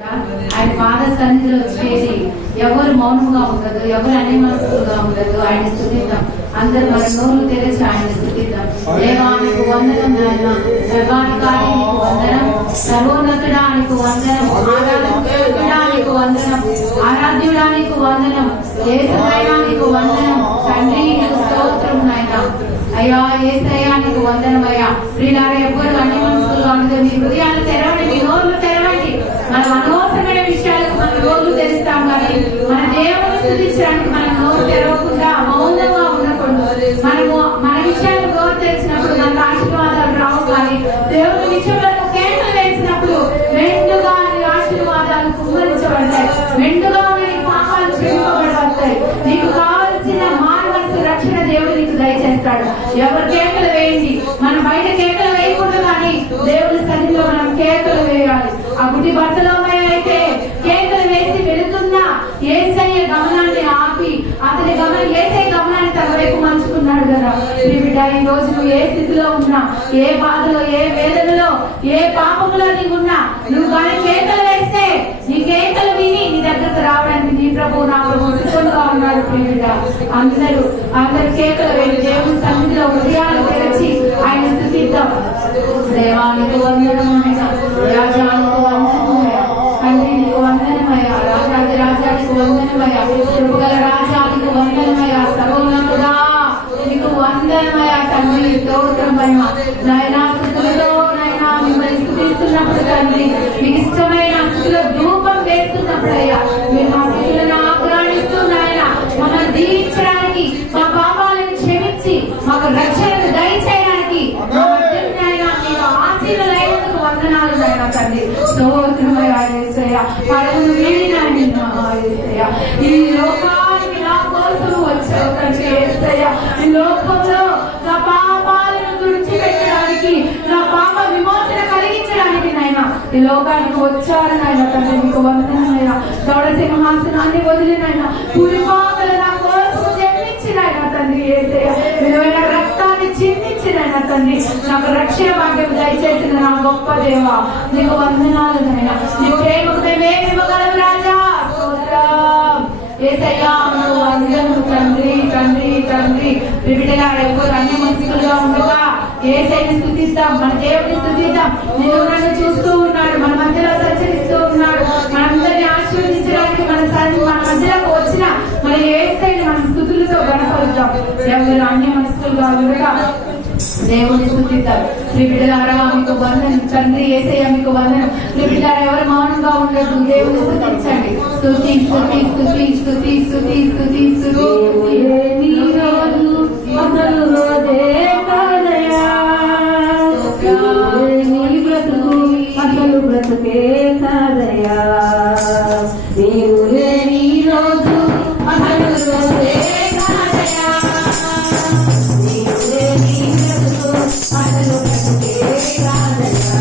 ఆయన పాద సన్నిధిలో చేరి ఎవరు మౌనంగా ఉండదు, ఎవరు అన్యమనస్కులుగా ఉండదు. ఆయన స్తుతిద్దాం. అందరు మన నోరు తెరిచి ఆయన స్తుతిద్దాం. దేవానికి వందనం, నాయన సర్వాధికారికి వందనం, సర్వోన్నతుడానికి వందనం, ఆరాధకుడానికి వందనం, ఆరాధ్యుడానికి వందనం, యేసునాయనానికి వందనం. తండ్రి స్తోత్రం నాయన. అయ్యా యేసయ్యానికి వందనం. అయ్యా ప్రియులారా, ఎవ్వరు అన్యమనస్కులుగా ఉండదు. మీ హృదయాలు తెరవండి, మీ నోర్లు తెరవండి. మనం అనవసరమైన విషయాలకు మన నోర్లు తెరుస్తాం, కానీ మన దేవుని స్తుతించడానికి మన నోరు తెరవకుండా మౌనంగా ఉండకూడదు. మనము మన విషయాలు నోరు తెరిచినప్పుడు మనకు ఆశీర్వాదాలు రావు, కానీ దేవుని విషయంలో కేకలు వేసినప్పుడు మెండుగా ఆశీర్వాదాలు కుమ్మరించబడతాయి. మెండుగా నీ పాపాలు క్షమింపబడతాయి. నీకు కావలసిన మానవలసిన రక్షణ దేవుడు నీకు దయచేస్తాడు. ఎవరు కేకలు వేయండి, మనం బయట కేకలు వేయకూడదు, కానీ దేవుని సన్నిధిలో మనం కేకలు వేయాలి. ఆ గుడి భర్తలో అయితే కేకలు వేసి వెళుతున్నా యేసయ్య గమనాన్ని ఆపి అతని యేసయ్య గమనాన్ని తన వైపు మంచుకున్నాడు కదా. బిడ్డ, ఈ రోజు నువ్వు ఏ స్థితిలో ఉన్నా, ఏ బాధలో, ఏ వేదనలో, ఏ పాపంలో నీవు ఉన్నా, నువ్వు కానీ కేకలు వేస్తే నీ కేకలు విని నీ దగ్గరకు రావడానికి నీ ప్రభు నా ప్రభు సిద్ధంగా ఉన్నాడు. బిడ్డ, అందరూ కేకలు వేసి దేవుని సన్నిధిలో హృదయాలు తెరచి ఆయన స్తుతిద్దాం. దేవానికి వందనం, రాజానికి వందనమయ్యా, తండ్రి నీకు వందనమయ్యా, రాజాది రాజానికి వందనమయ్యా, కృపగల రాజానికి వందనమయ్యా, సర్వోన్నతుడా నీకు వందనమయ్యా. తండ్రి స్తోత్రమయ్యా. నాయనా స్తుతులతో నాయనా మిమ్మల్ని స్తుతిస్తున్నప్పుడు తండ్రి, మీకు ఇష్టమైన స్తుతుల ధూపం వేస్తున్నప్పుడయ్యా, మీరు మా స్థితులను ఆగ్రహిస్తూ నాయన మమ్మల్ని దీవించడానికి, మా పాపాలను క్షమించి మాకు రక్షణను దయచేయడానికి ఆశీర్వాదాలకు వందనాలు నాయన తండ్రి. స్తోత్రమయ్యా యేసయ్యా. పరమును వీడిన యేసయ్యా, ఈ లోకానికి నా కోసం వచ్చావు తండ్రి యేసయ్యా. ఈ లోకంలో నా పాపాలను తుడిచిపెట్టడానికి, నా పాప విమోచన కలిగించడానికి నాయన ఈ లోకానికి వచ్చారు నాయన తండ్రి. మీకు వందనమయ్యా. దౌడ సింహాసనాన్ని వదిలినైనా పులిపాకలు నా కోసం జన్మించినైనా తండ్రి యేసయ్యా, విలువైన రక్తాన్ని చిందించినైనా తండ్రి, నాకు రక్షణ భాగ్యం దయచేసిన నా గొప్ప దేవ, నీకు వందనాలు నాయన. నీ ప్రేమకు మేమేమి ఇవ్వగలం రాజా. స్తోత్రం యేసయ్యా. వందనము తండ్రి తండ్రి తండ్రి. బిడ్డలా ఎవరు అన్యమనస్కులుగా ఉండగా యేసయ్యని స్తుతిద్దాం, మన దేవుని స్తుతిద్దాం. నిన్ను నన్ను చూస్తూ ఉన్నాడు, మన మధ్యలో సంచరిస్తూ ఉన్నాడు. మనందరినీ ఆశీర్వదించడానికి మన మధ్యలోకి వచ్చిన మన యేసయ్యని మన స్తుతులతో గణపరుద్దాం. ఎవరు అన్యమనస్కులుగా ఉండగా దేవుని స్తుతిద్దాం. నీ బిడ్డలారా మీకు వందనం తండ్రి యేసయ్య, మీకు వందనం. నీ బిడ్డలారా ఎవరు మౌనంగా ఉండదు, దేవుని స్తుతించండి. స్తుతి స్తుతి స్తుతి స్తుతి స్తుతి స్తుతి స్తుతి. బ్రతుకే కాదయా, నీవు లేని రోజు అసలు రోజే కాదయా, నీవు లేని బ్రతుకు అసలు బ్రతుకే కాదయా.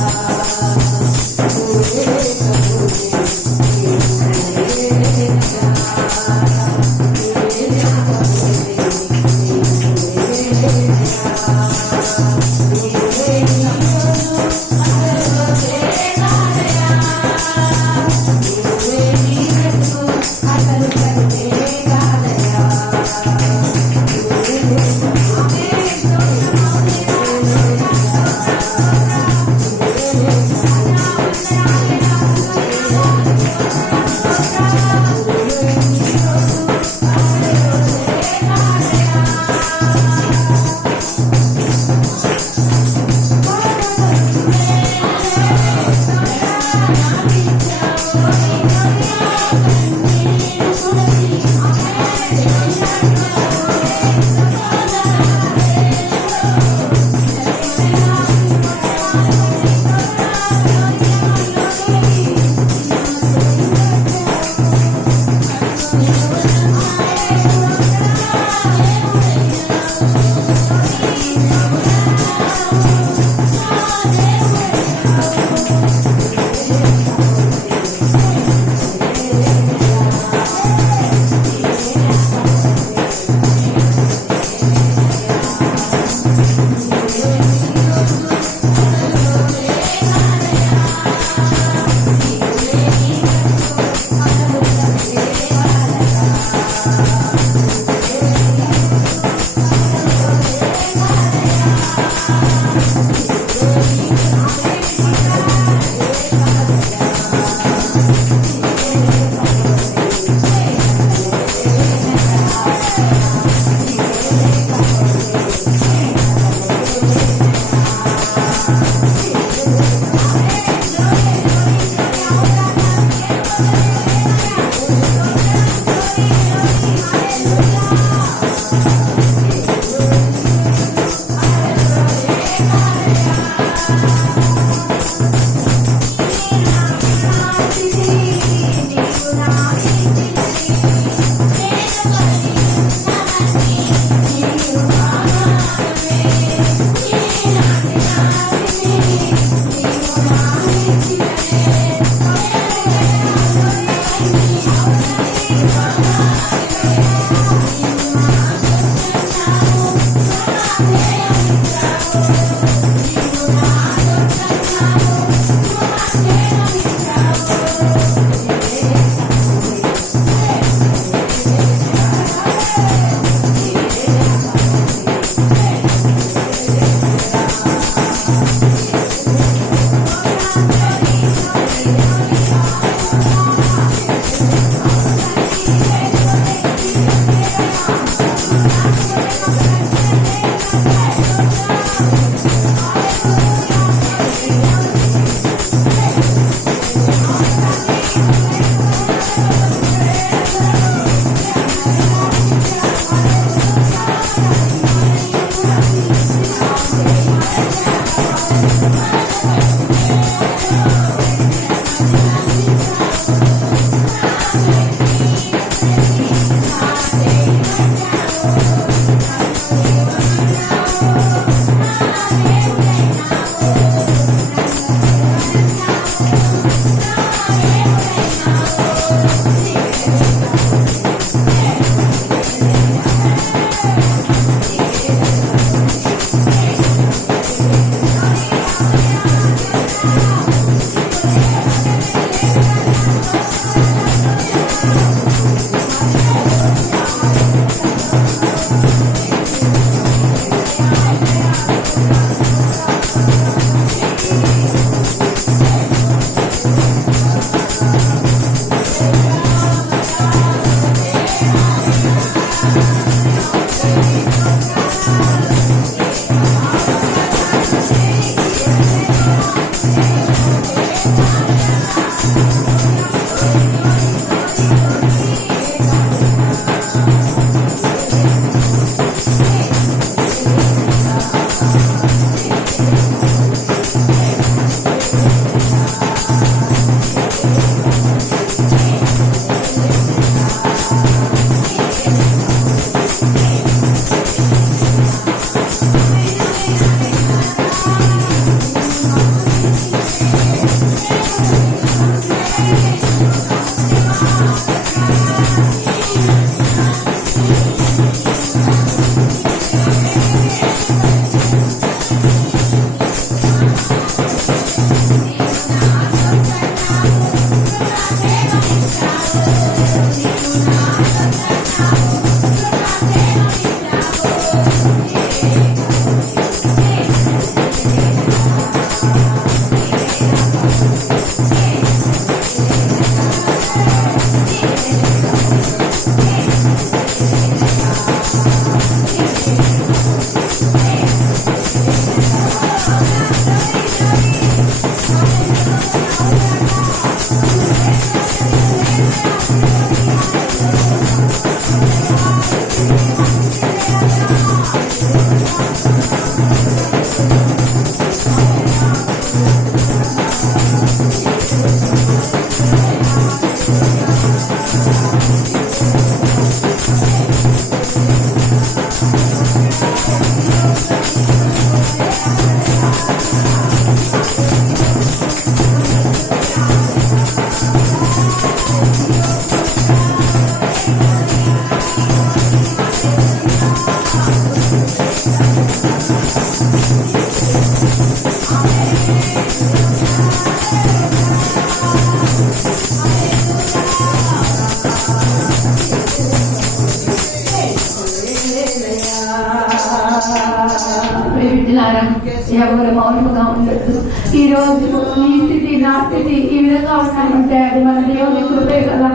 ఎవరు మౌనముగా ఉండొద్దు. ఈ రోజు ఈ స్థితి నా స్థితి ఈ విధంగా ఉన్నామంటే అది మన దేవుని కృపే కదా,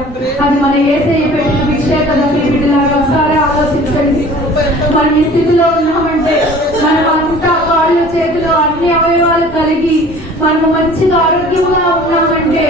అది మన యేసయ్య పెట్టిన భిక్షే కదా. మీ బిడ్డలాగా ఒకసారి ఆలోచించండి. మనం ఈ స్థితిలో ఉన్నామంటే మనం అంతా కాళ్ళు చేతులు అన్ని అవయవాలు కలిగి మనము మంచిగా ఆరోగ్యంగా ఉన్నామంటే,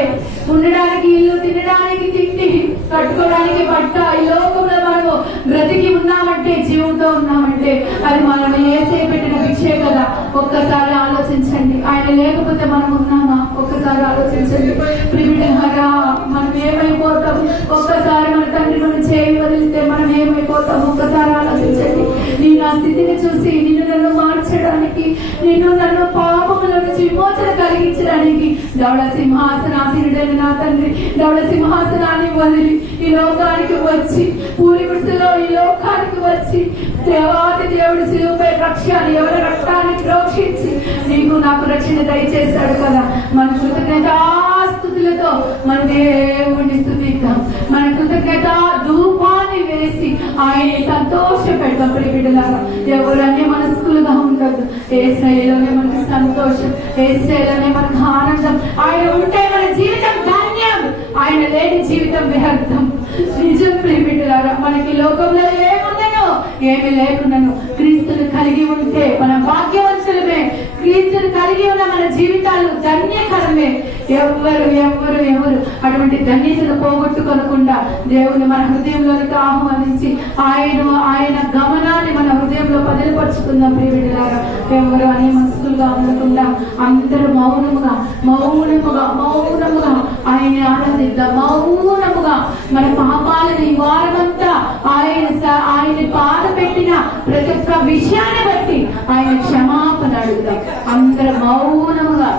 ఉండడానికి ఇల్లు, తినడానికి తిండి, కట్టుకోవడానికి బట్ట, ఈ లోకంలో మనము బ్రతికి ఉన్నామంటే, జీవంతో ఉన్నామంటే అది మనం యేసయ్య పెట్టిన భిక్షే కదా. ఒక్కసారి ఆలోచించండి. ఆయన లేకపోతే మనం ఉన్నామా? ఒక్కసారి ఆలోచించండి. ప్రియులారా, మనం ఏమైపోతాం? ఒక్కసారి మన తండ్రి మనం చేయి వదిలితే మనం ఏమైపోతాం? ఒక్కసారి ఆలోచించండి. నీ నా స్థితిని చూసి నిన్ను నన్ను మార్చడానికి, నిన్ను నన్ను పాపముల నుంచి విమోచన కలిగించడానికి దౌడ సింహాసనాధీనుడైన నా తండ్రి దౌడ సింహాసనాన్ని వదిలి ఈ లోకానికి వచ్చి, పూరి గుడిసెలో ఈ లోకానికి వచ్చి దేవాది దేవుడు శిలువపై రక్షాన్ని ఎవరి రక్తాన్ని ప్రోక్షించి నీకు నాకు రక్షణ దయచేశాడు కదా. మన కృతజ్ఞతాస్తుతులతో మన దేవుడిని స్తుతిద్దాం. మన కృతజ్ఞత ధూపాన్ని వేసి ఆయన సంతోష పెడతాం. ప్రియబిడ్డలారా, ఎవరు అన్ని మనస్కులుగా ఉండదు. యేసయ్యలోనే మనకు సంతోషం, యేసయ్యలోనే మనకు ఆనందం. ఆయన ఉంటే మన జీవితం ధన్యం, ఆయన లేని జీవితం వ్యర్థం. నిజం ప్రియబిడ్డలారా, మనకి లోకంలో ఏముందనో ఏమి లేకున్నాను క్రీస్తుని కలిగి ఉంటే మన భాగ్యవంతులమే. క్రీస్తుని కలిగి ఉన్న మన జీవితాలు ధన్యకరమే. ఎవరు ఎవరు ఎవరు అటువంటి ధన్యతను పోగొట్టుకోకుండా దేవుని మన హృదయంలోనికి ఆహ్వానించి ఆయన గమనాన్ని మన హృదయంలో పదిలపరుచుకుందాం. ప్రియబిడ్డలారా, ఎవరు అనే మనసులుగా ఉండకుండా అందరూ మౌనముగా మౌనముగా మౌనముగా ఆయన ఆనందిద్దాం. మౌనముగా మన పాపాలను ఈ వారమంతా ఆయన బాధ పెట్టిన ప్రతి ఒక్క విషయాన్ని బట్టి ఆయన క్షమాపణ అడుగుదాం. అందరూ మౌనముగా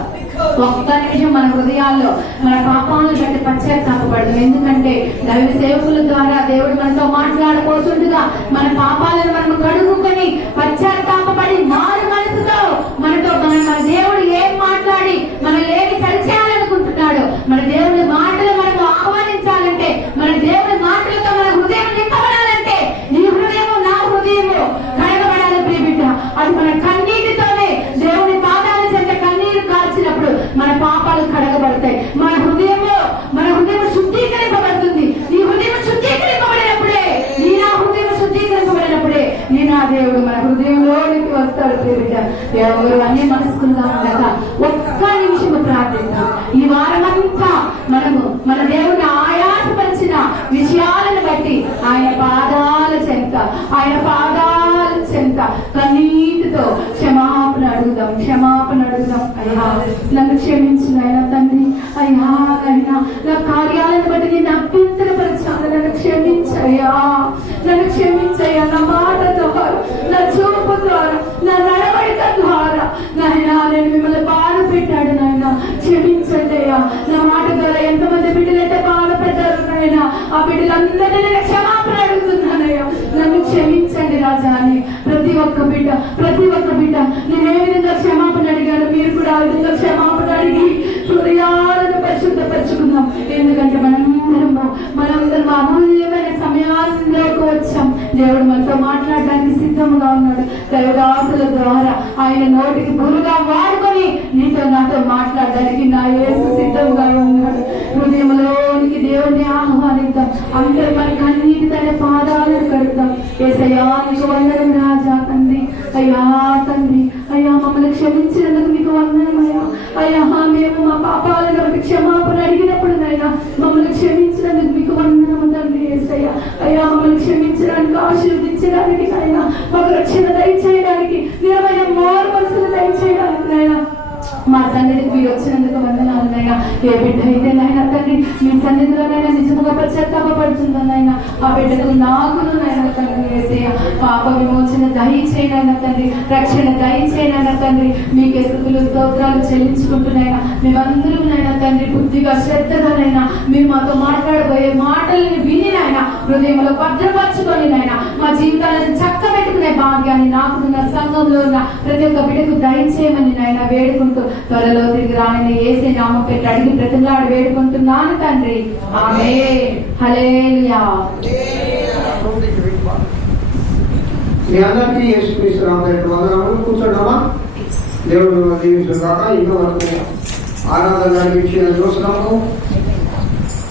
ఒక్క నిమిషం మన హృదయాల్లో మన పాపాలను బట్టి పశ్చాత్తాపపడదు. ఎందుకంటే దైవ సేవకుల ద్వారా దేవుడు మనతో మాట్లాడబోతుండగా మన పాపాలను మనం కడుగుకొని పశ్చాత్తాపపడి మారు మనసుతో మనతో మన దేవుడు ఏం మాట్లాడి మన ఏమి సరిచేయాలనుకుంటున్నాడు, మన దేవుని మాటలు మనం ఆహ్వానించాలంటే, మన దేవుని మాటలతో మన హృదయం నింపబడాలంటే నీ హృదయము నా హృదయము కడగబడాలి. ప్రియబిడ్డ, అది మన కన్నీటితోనే దేవుని పాదాల చెంత కన్నీరు కాల్చినప్పుడు మన పాపాలు కడగబడతాయి. మన హృదయం శుద్ధీకరింపబడుతుంది. నీ హృదయం శుద్ధీకరింపబడినప్పుడే, నీ నా హృదయం శుద్ధీకరింపబడినప్పుడే నీ నా దేవుడు మన హృదయంలోనికి వస్తాడు. ప్రియబిడ్డ, ఎవరు అన్ని మనస్కులుగా ఉండగా ఒక్క నిమిషము ప్రార్థిస్తాం. ఈ వారమంతా మనము మన దేవుని ఆయాసపరిచిన విషయాలను బట్టి ఆయన పాదాల చెంత కన్నీటితో క్షమాపణ అడుగుదాం. అయ్యా నన్ను క్షమించిన ఆయన తండ్రి, అయ్యా అయినా నా కార్యాలను బట్టి నేను అభ్యంతరపరిచాను. నన్ను క్షమించయ్యా. నా మాట ద్వారా, నా చూపు ద్వారా, నా నడవడిక ద్వారా నాయనా నేను మిమ్మల్ని బాధ పెట్టాడు. నాయన క్షమించండి అయ్యా. నా మాట ద్వారా ఎంతమంది బిడ్డలైతే బాధపడ్డారు నాయన, ఆ బిడ్డలందరినీ నేను క్షమాపణ అడుగుతున్నానయ్యా. నన్ను క్షమించండి రాజా అని ప్రతి ఒక్క బిడ్డ నేను ఏ విధంగా క్షమాపణ అడిగాను, మీరు కూడా ఆ విధంగా క్షమాపణ అడిగి హృదయాలను పరిశుద్ధపరచుకుందాం. ఎందుకంటే మనందరం అమూల్యమైన సమయాల్లోకి వచ్చాం. దేవుడు మనతో మాట్లాడడానికి సిద్ధంగా ఉన్నాడు. దైవదాసుల ద్వారా ఆయన నోటికి బురుగా వాడుకొని నీతో నాతో మాట్లాడడానికి నా యేసు సిద్ధంగా ఉన్నాడు. హృదయంలోనికి దేవుడిని ఆహ్వానిద్దాం. అందరూ మన కన్నీటి తన పాదాలను కడుగుదాం. యేసయ్యా నీకు వందనం రాజా. తండ్రి అయ్యా, తండ్రి అయ్యా, మమ్మల్ని క్షమించినందుకు మీకు వందనమయ్యా. అయ్యా, మేము మా పాపాలను బట్టి క్షమాపణ అడిగినప్పుడు నైనా మమ్మల్ని క్షమించినందుకు మీకు వందనము తండ్రి. యేసయ్యా అయ్యా, మమ్మల్ని క్షమించడానికి, ఆశీర్వదించడానికి అయినా, మాకు రక్షణ దయచేయడానికి, నిజమైన మారు మనసులు దయచేయడానికి నైనా మా సన్నిధికి మీరు వచ్చినందుకు వందనాలు నైనా. ఏ బిడ్డ అయితే నైనా తండ్రి మీ సన్నిధిలోనైనా నిజముగా పశ్చాత్తాపడుతుందనైనా ఆ బిడ్డకు నాకును నైనా తండ్రి యేసయ్యా పాప విమోచన దయచేయనైనా తండ్రి, రక్షణ దయచేయనైనా తండ్రి. మీకే స్తుతులు స్తోత్రాలు చెల్లించుకుంటున్నాయినా మేమందరూ నైనా తండ్రి బుద్ధిగా శ్రద్ధగానైనా మీరు మాతో మాట్లాడబోయే మాటల్ని వినినైనా హృదయంలో భద్రపరచుకొని నైనా మా జీవితాలను చక్కబెట్టుకునే భాగ్యాన్ని నాకు నా సంఘంలో ఉన్న ప్రతి ఒక్క బిడ్డకు దయచేయమని నైనా వేడుకుంటూ త్వరలో తిరిగి రాని యేసే నామం పెట్టి అడిగి ప్రతిలాడు వేడుకుంటున్నాను తండ్రి. ఆమేన్. హల్లెలూయా. మీ అందరికీ యేసుక్రీస్తు నామములో వందనాలు. కూర్చోండమ్మా. దేవుడు దీవించుగాక. ఇంతవరకు ఆరాధన నడిపించిన చూసినాము.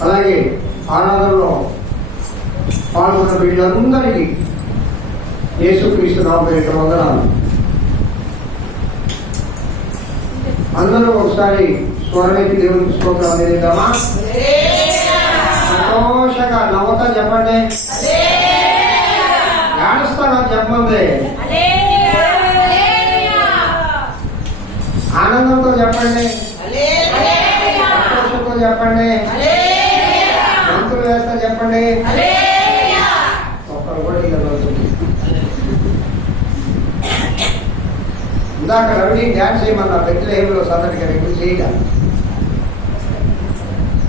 అలాగే ఆరాధనలో పాల్గొన్న బిడ్డలందరికీ యేసుక్రీస్తు నామమున వందనాలు. అందరూ ఒకసారి స్వరమెత్తి దేవునికి స్తోత్రాలు తెలియదామా? సంతోషంగా నవ్వుతా చెప్పండి, ఏడుస్తాగా చెప్పండి, ఆనందంతో చెప్పండి, సంతోషంతో చెప్పండి, గంతులు వేస్తా చెప్పండి. ఒక్కరు కూడా ఇందాక రవి డ్యాన్స్ చేయమన్నా బెత్లెహేములో సందడికి ఎక్కువ చేయగా.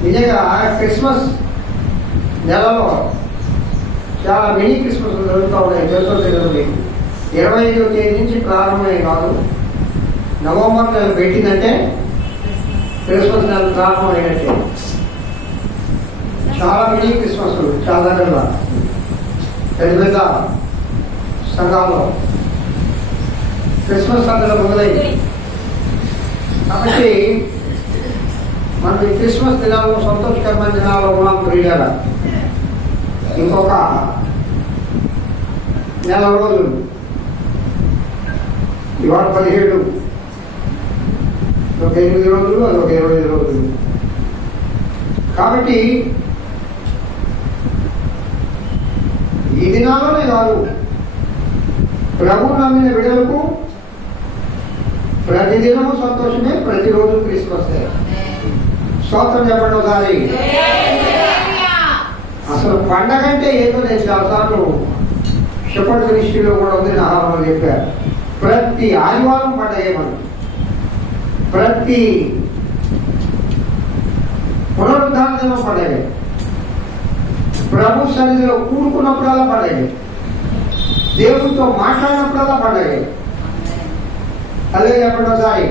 నిజంగా క్రిస్మస్ నెలలో చాలా మినీ క్రిస్మస్ జరుగుతూ ఉన్నాయి. తెలుసో తెలియదు మీకు. 25వ తేదీ నుంచి ప్రారంభమే కాదు, నవంబర్ నెల పెట్టిందంటే క్రిస్మస్ నెల ప్రారంభమైనట్టే. చాలా మినీ క్రిస్మస్ చాలా దగ్గరగా పెద్ద పెద్ద సంఘాల్లో క్రిస్మస్ సందర్భంలో మొదలైంది. కాబట్టి మనం ఈ క్రిస్మస్ దినాల్లో సంతోషకరమైన దినాల్లో ఉన్నాం. ప్రియులారా, ఇంకొక నెల రోజులు, ఇవాళ 17, ఒక 8 రోజులు, అదొక 25 రోజులు. కాబట్టి ఈ దినాల్లోనే కాదు, ప్రభు నమ్మిన బిడ్డలకు ప్రతిదినము సంతోషమే, ప్రతిరోజు క్రిస్మస్. స్తోత్రం చెప్పండి ఒకసారి. అసలు పండగ అంటే ఏదో నేను చాలాసార్లు షెపర్డ్ మినిస్ట్రీలో కూడా ఉంది, ఆహారంలో చెప్పారు. ప్రతి ఆదివారం పండగే మనం, ప్రతి పునరుద్ధాన దినం పండగే, ప్రభు సన్నిధిలో కూడుకున్నప్పుడల్లా పండగే, దేవుడితో మాట్లాడినప్పుడల్లా పండగే. అదే చెప్పండి ఒకసారి.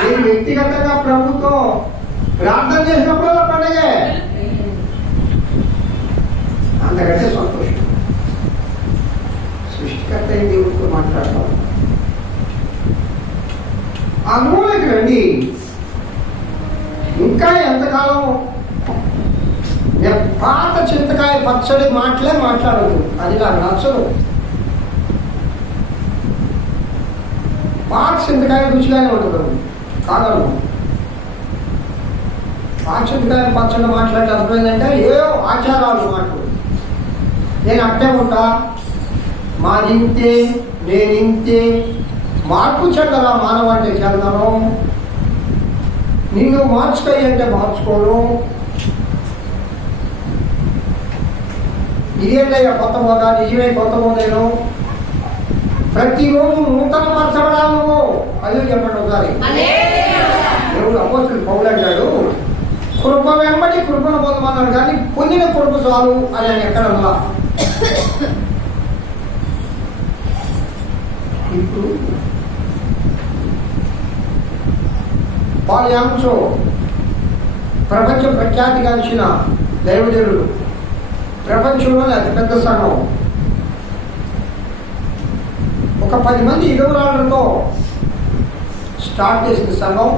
నేను వ్యక్తిగతంగా ప్రభుతో ప్రార్థన చేసినప్పుడల్లా పండగే. అంతకంటే సంతోషం. సృష్టికర్త దేవుడితో మాట్లాడతాం. ఆ మూలకి రండి. ఇంకా ఎంతకాలం పాత చింతకాయ పచ్చడి మాట్లాడదు, అది నాకు నచ్చదు. పాత చింతకాయ రుచిగానే ఉంటుంది, కాగలను. పాత చింతకాయ పచ్చడి మాట్లాడితే అర్థమైందంటే ఏవో ఆచారాలు మాట్లాడు. నేను అట్టే ఉంటా, మాదింతే, నేనింతే, మార్పు చెందరా మానవాంటే చెందను, నిన్ను మార్చుకోయి అంటే మార్చుకోను. ఇదేంటయ్యా కొత్త మోదా, నిజమే కొత్త మోదేను. ప్రతిరోజు నూతన పరచబడాలి నువ్వు. అదే చెప్పండి ఒకసారి. దేవుడు అపోస్తులు పౌలు అంటాడు, కృప వెంబడి కృపను పొందమన్నాడు, కానీ పొందిన కృప చాలు అని ఆయన ఎక్కడన్నా. ఇప్పుడు పాల్యాంశో ప్రపంచ ప్రఖ్యాతిగాంచిన దైవజనుడు, ప్రపంచంలోనే అతిపెద్ద సంఘం, ఒక 10 మంది ఇరువురాళ్లతో స్టార్ట్ చేసిన సంఘం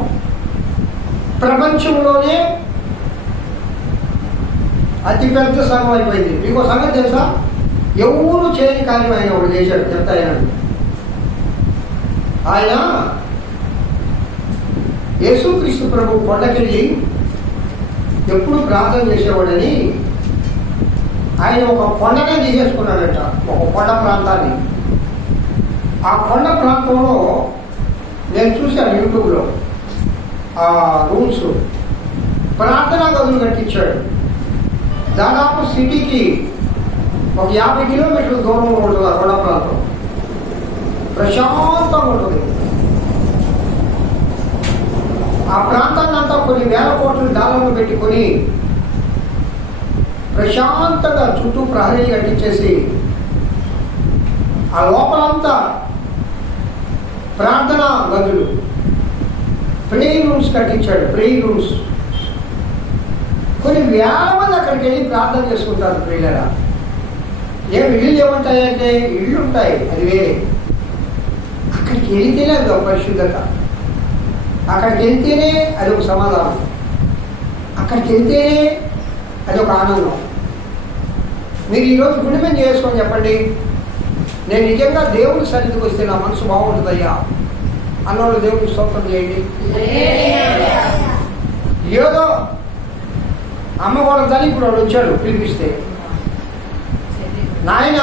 ప్రపంచంలోనే అతిపెద్ద సంఘం అయిపోయింది. మీకు సంగతి తెలుసా? ఎవరు చేయని కార్యం ఆయన ఒకటి చేశాడు. చెప్తా ఆయన యేసుక్రీస్తు ప్రభు కొండకెళ్ళి ఎప్పుడు ప్రార్థన చేసేవాడని ఆయన ఒక కొండనే తీసేసుకున్నాడట, ఒక కొండ ప్రాంతాన్ని. ఆ కొండ ప్రాంతంలో నేను చూశాను యూట్యూబ్లో ఆ రూమ్స్, ప్రార్థనా గదులు కట్టించాడు. దాదాపు సిటీకి ఒక 50 కిలోమీటర్ల దూరంలో ఉంటుంది ఆ కొండ ప్రాంతం. ప్రశాంతంగా ఉంటుంది. ఆ ప్రాంతాన్ని అంతా కొన్ని వేల కోట్ల డాలర్లు పెట్టుకొని ప్రశాంతంగా చుట్టూ ప్రహరీ కట్టించేసి ఆ లోపలంతా ప్రార్థనా గదులు, ప్రేయర్ రూమ్స్ కట్టించాడు. ప్రేయర్ రూమ్స్ కొన్ని వేల మంది అక్కడికి వెళ్ళి ప్రార్థన చేసుకుంటారు. ప్రియులారా, ఏం ఇళ్ళు ఏముంటాయంటే ఇళ్ళు ఉంటాయి, అది వేరే. అక్కడ అక్కడికి వెళితేనే అది ఒక పరిశుద్ధత, అక్కడికి వెళ్తేనే అది ఒక సమాధానం, అక్కడికి వెళ్తేనే అది ఒక ఆనందం. మీరు ఈరోజు గుండెమని చేసుకొని చెప్పండి, నేను నిజంగా దేవుడి సన్నిధికి వస్తే నా మనసు బాగుంటుందయ్యా అన్నోళ్ళు దేవుడికి స్తోత్రం చేయండి. ఏదో అమ్మ కూడా తల్లి ఇప్పుడు వాడు వచ్చాడు పిలిపిస్తే, నాయన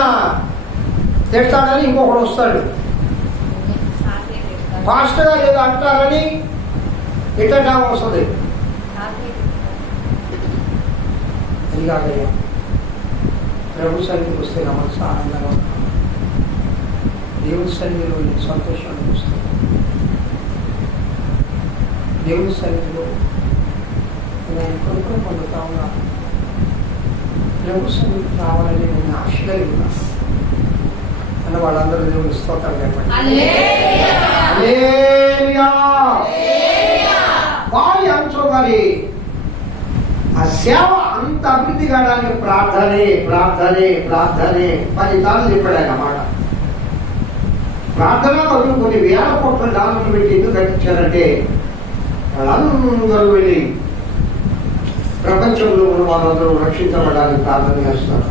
తిడతాడని ఇంకొకడు వస్తాడు, ఫాస్ట్గా ఏదో అంటారని ఇట్లా వస్తుంది. అది కాదయ్యా, ప్రభు సన్నిధికి వస్తే నా మనసు ఆనందంగా ఉంటుంది, దేవుడి సన్నిధిలో నేను సంతోషాన్ని వస్తుంది, దేవుడి సన్నిధిలో నేను కొనుక్కుని పొందుతా ఉన్నాను, ప్రభు సన్నిధికి రావాలని నేను ఆశ కలిగి ఉన్నాను అన్న వాళ్ళందరూ దేవుని స్తోత్రం చెప్పండి. వారి అంశం మరి ఆ సేవ అంత అభివృద్ధి కావడానికి ప్రార్థనే ప్రార్థనే ప్రార్థనే 10 సార్లు చెప్పాడు ఆయన మాట. ప్రార్థన మొదలు కొన్ని వేల కోట్ల డాలర్లు పెట్టి ఎందుకు కట్టించారంటే వాళ్ళందరూ వెళ్ళి ప్రపంచంలో ఉన్న వాళ్ళందరూ రక్షించబడడానికి ప్రార్థన చేస్తారు.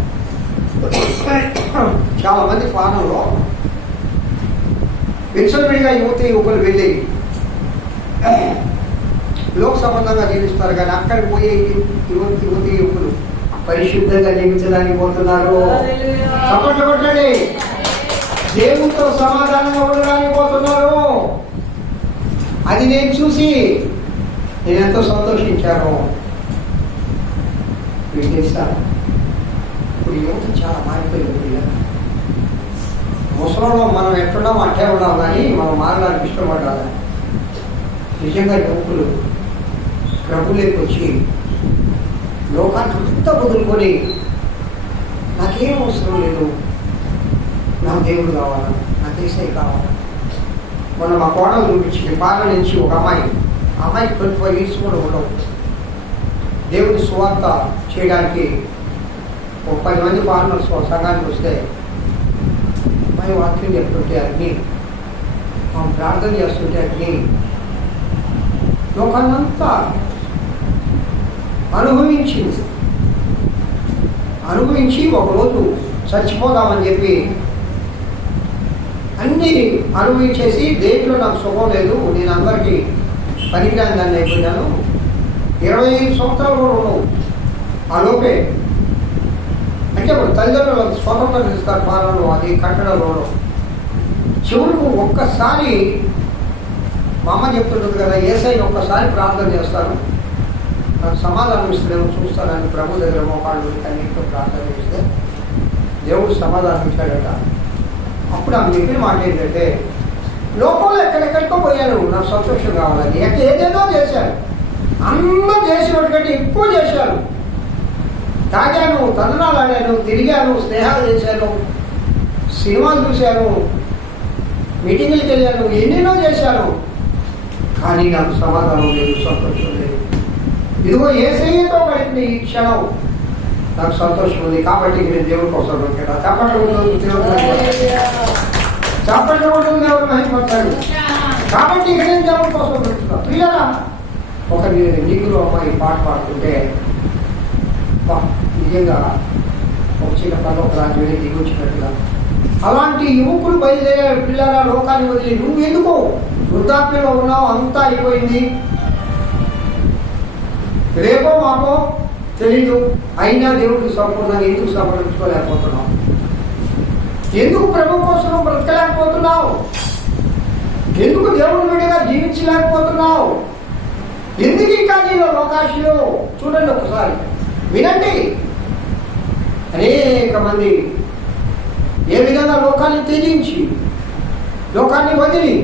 చాలా మంది ఫారంలో విచ్చలవిడిగా యువకులు వెళ్ళి లోక సంబంధంగా జీవిస్తారు, కానీ అక్కడికి పోయే యువకులు పరిశుద్ధంగా జీవించడానికి పోతున్నారు. కొట్టండి, దేవునితో సమాధానంగా ఉండడానికి పోతున్నారు. అది నేను చూసి నేను ఎంతో సంతోషించాను. ఇప్పుడు యువత చాలా మారిపోయింది. ముసలంలో మనం ఎట్టున్నాం అట్టే ఉన్నాం, కానీ మనం మారడానికి ఇష్టపడాలి. నిజంగా యువకులు ప్రభువులోకి వచ్చి లోకాన్ని అంతా వదులుకొని నాకేం అవసరం లేదు, నాకు దేవుడు కావాలా, నాకు ఏసై కావాలా. మొన్న మా కోడలు చూపించింది, పాల నుంచి ఒక అమ్మాయి 25 years కూడా ఉండవు. దేవుడి సువార్త చేయడానికి ఒక 10 మంది ఫారినర్స్ సంఘానికి వస్తే అమ్మాయి వాక్యం చెప్తుంటే అగ్ని, ప్రార్థన చేస్తుంటే అగ్ని, లోకాన్నంతా అనుభవించి ఒకరోజు చచ్చిపోదామని చెప్పి అన్నీ అనుభవించేసి దేంట్లో నాకు సుఖం లేదు, నేను అందరికీ పనికిరాని దాన్ని అయిపోయాను, 25 సంవత్సరాలు కూడా ఉండవు ఆ లోపే. అంటే ఇప్పుడు తల్లిదండ్రులు స్వతంత్రం ఇస్తారు పాలనలో, అది కట్టడంలో. చివరికి ఒక్కసారి మా అమ్మ చెప్తుంటుంది కదా, ఏసైని ఒక్కసారి ప్రార్థన చేస్తాను, నాకు సమాధానం ఇస్తేమో చూస్తానని ప్రభు దగ్గర మోకాళ్ళు కన్నీటితో ప్రార్థన చేస్తే దేవుడు సమాధానం ఇచ్చాడట. అప్పుడు ఆమె చెప్పిన మాట ఏంటంటే, లోకంలో ఎక్కడెక్కడికో పోయాను, నాకు సంతోషం కావాలి, ఏదేదో చేశాను, అందరూ చేసేవాడి కంటే ఎక్కువ చేశాను, తాగాను, తందనాలు ఆడాను, తిరిగాను, స్నేహాలు చేశాను, సినిమాలు చూశాను, మీటింగులకు వెళ్ళాను, ఎన్నెన్నో చేశాను, కానీ నాకు సమాధానం లేదు, సంతోషం లేదు. ఇదిగో ఏసయ్యతో గడిపిన ఈ క్షణం నాకు సంతోషం ఉంది, కాబట్టి నేను దేవుడి కోసం బ్రతికాను. చప్పట్లు దేవుడు మహిమపడతాడు, కాబట్టి నేను దేవుడి కోసం బ్రతుకుతాను. పిల్లరా, ఒక నీకులో అమ్మాయి పాట పాడుతుంటే నిజంగా ఒక చిన్న పని ఒక రాజు వెళ్ళి దిగొచ్చినట్టుగా అలాంటి యువకులు బయలుదేరారు. పిల్లల లోకాన్ని వదిలి నువ్వు ఎందుకో వృద్ధాప్యంలో ఉన్నావు, అంతా అయిపోయింది, రేపో మాపో తెలీదు, అయినా దేవుడికి సంపూర్ణంగా ఎందుకు సమర్పించుకోలేకపోతున్నావు? ఎందుకు ప్రభు కోసం బ్రతకలేకపోతున్నావు? ఎందుకు దేవుడి విడిగా జీవించలేకపోతున్నావు? ఎందుకు ఇంకా నీలో లోకాశిలో? చూడండి, ఒకసారి వినండి. అనేక మంది ఏ విధంగా లోకాన్ని త్యజించి లోకాన్ని వదిలి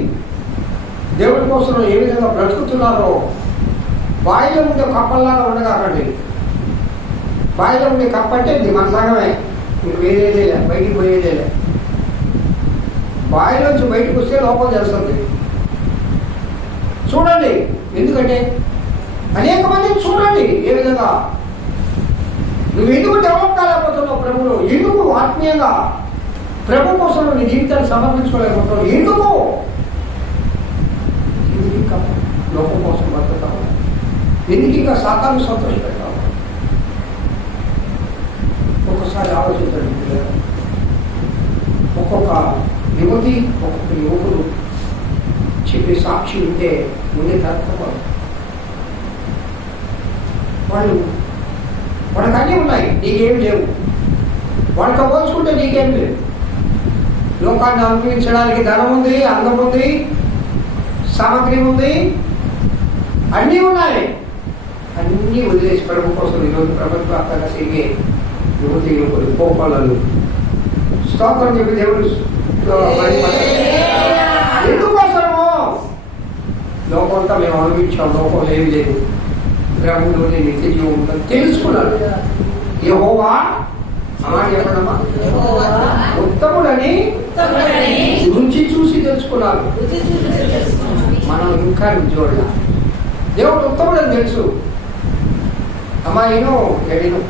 దేవుడి కోసం ఏ విధంగా బ్రతుకుతున్నారో బాయిలో ఉండే కప్పల్లాగా ఉండగాకండి. బాయిలో ఉండే కప్ప అంటే ఇది మన సగమే, ఇంక వేరేదేలే, బయటికి పోయేదేలే. బాయిలోంచి బయటకు వస్తే లోపల తెలుస్తుంది. చూడండి, ఎందుకంటే అనేక మందిని చూడండి ఏ విధంగా నువ్వు ఎందుకు డెవలప్ కాలేకపోతున్నావు ప్రభువులో, ఎందుకు ఆత్మీయంగా ప్రభు కోసం నీ జీవితాన్ని సమర్పించుకోలేకపోతున్నావు, ఎందుకు లోకం కోసం బతుకుతా ఉన్నాం. ఎందుకు ఇంకా సాతాను సంతోషపెడతా ఉన్నాం? ఒక్కసారి ఆలోచించండి పిల్లలు. ఒక్కొక్క యువతి ఒక్కొక్క యువకుడు చెప్పే సాక్షి ఉంటే ముందే తక్కువ. వాళ్ళకి అన్నీ ఉన్నాయి, నీకేమి లేవు. వాళ్ళతో పోల్చుకుంటే నీకేం లేవు. లోకాన్ని అనుభవించడానికి ధనం ఉంది, అందం ఉంది, సామగ్రి ఉంది, అన్నీ ఉన్నాయి. అన్నీ వదిలేసి ప్రభు కోసం ఈరోజు ప్రపంచవ్యాప్తంగా తిరిగే యువతి యువకులు కోపాలను స్తోత్రం చెప్పి దేవుడు ఎందుకోసమో లోకంతా మేము అనుభవించాం. లోకంలో ఏమి లేదు, ప్రభువులోనే నిత్య జీవం ఉందని తెలుసుకున్నాడు. యెహోవా చెప్పడమ్మా ఉత్తముడని రుచి చూసి తెలుసుకున్నారు. మనం ఇంకా రుచి దేవుడు ఉత్తముడని తెలుసు. అమ్మాయిను ఎడిను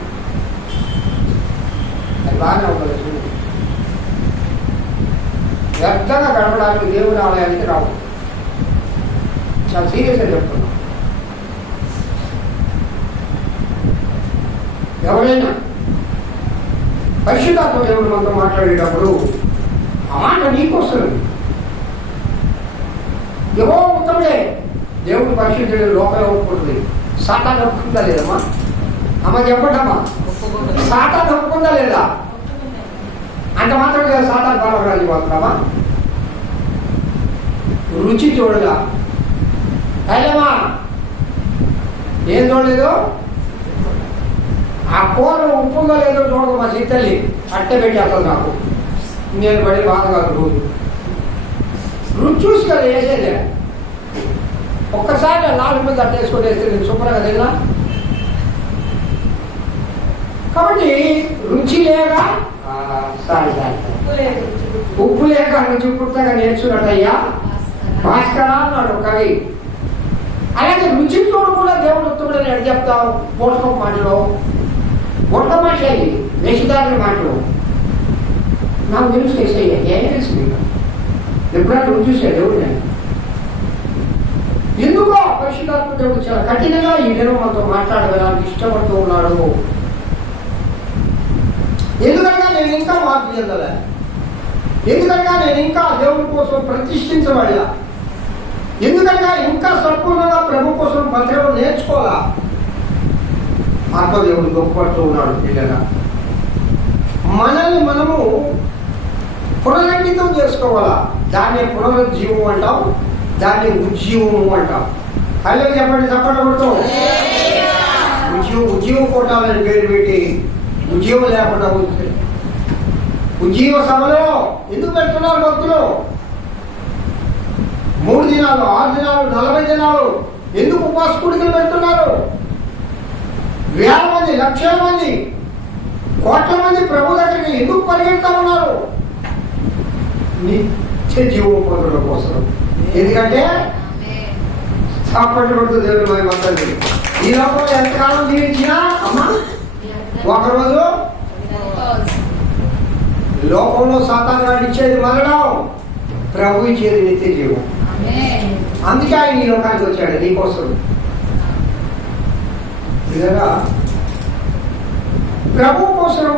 అది బాగానే ఉండదు. వ్యర్థంగా గడపడానికి దేవుని ఆలయానికి రావు. చాలా సీరియస్గా చెప్తున్నాం. ఎవరైనా పరిశుద్ధాత్మ దేవుడు మనతో మాట్లాడేటప్పుడు ఆ మాట నీకు వస్తుంది. ఎవో ఉత్తముడే దేవుడు పరిశుద్ధుడు లోపల ఒప్పుకుంటుంది. సాతాను ఒప్పుకుందా లేదమ్మా? అమ్మ చెప్పటమ్మా, సాతాను ఒప్పుకుందా లేదా? అంత మాత్రం కదా సాతాను బాలరాజు పోతున్నామా? రుచి చూడగా అయ్యమ్మా ఏం చూడలేదు, ఆ కూర ఉప్పుందో లేదో చూడదు మా చిత్తల్లి అట్టే పెట్టేస్తుంది. నాకు నేను పడి బాధ కాదు. రోజు రుచి చూసి కదా వేసేది. ఒక్కసారి 4 మంది అట్టేసుకొని వేస్తే నేను శుభ్రంగా తిన్నా. కాబట్టి రుచి లేక ఉప్పు లేక రుచి పుట్టగా నేర్చుకున్నట్టయ్యా భాస్కరా అన్నాడు కవి. అలాగే రుచి చూడకుండా దేవుడు ఉత్తముడని ఎడ చెప్తావు? పూటకం మాటలో వంట మాట్లాడి వేషధారుల మాటలు నాకు తెలుసు. వేసేయ్యా ఏం తెలుసు మీకు? ఎప్పుడైనా రుచి చూసాడు దేవుడు? నేను ఎందుకో పరిశుద్ధాత్మ దేవుడు చాలా కఠినంగా ఈ దినం మనతో మాట్లాడగడానికి ఇష్టపడుతూ ఉన్నాడు. ఎందుకనగా నేను ఇంకా మార్పు చెందలే, ఎందుకనగా నేను ఇంకా దేవుడి కోసం ప్రతిష్ఠించబడలా, ఎందుకనగా ఇంకా సంపూర్ణంగా ప్రభు కోసం భద్రత నేర్చుకోవాలా. ఆత్మదేవుడు గొప్పపడుతూ ఉన్నాడు. పిల్లగా మనల్ని మనము పునరంకితం చేసుకోవాలా. దాన్ని పునరుజ్జీవం అంటాం, దాన్ని ఉజ్జీవము అంటాం. అలా చెప్పండి, చెప్పకూడదు. ఉజ్జీవ కోటాలని పేరు పెట్టి ఉజ్జీవం లేకుండా ఉంది. ఉజ్జీవ సభలో ఎందుకు పెడుతున్నారు భక్తులు? 3 దినాలు, 6 దినాలు, 40 దినాలు ఎందుకు ఉపవాస కూడికలు పెడుతున్నారు? వేల మంది, లక్షల మంది, కోట్ల మంది ప్రభు దగ్గరికి ఎందుకు పరిగెడతా ఉన్నారు? నిత్య జీవం పొందడం కోసం. ఎందుకంటే సాపట్టు పడుతూ దేవుని మహిమంతండి. ఈ లోపల ఎంతకాలం జీవించినా అమ్మా ఒకరోజు లోకంలో సాతాను గారు ఇచ్చేది మరణం, ప్రభు ఇచ్చేది నిత్య జీవం. అందుకే ఆయన ఈ లోకానికి వచ్చాడు నీకోసం. నిజంగా ప్రభు కోసం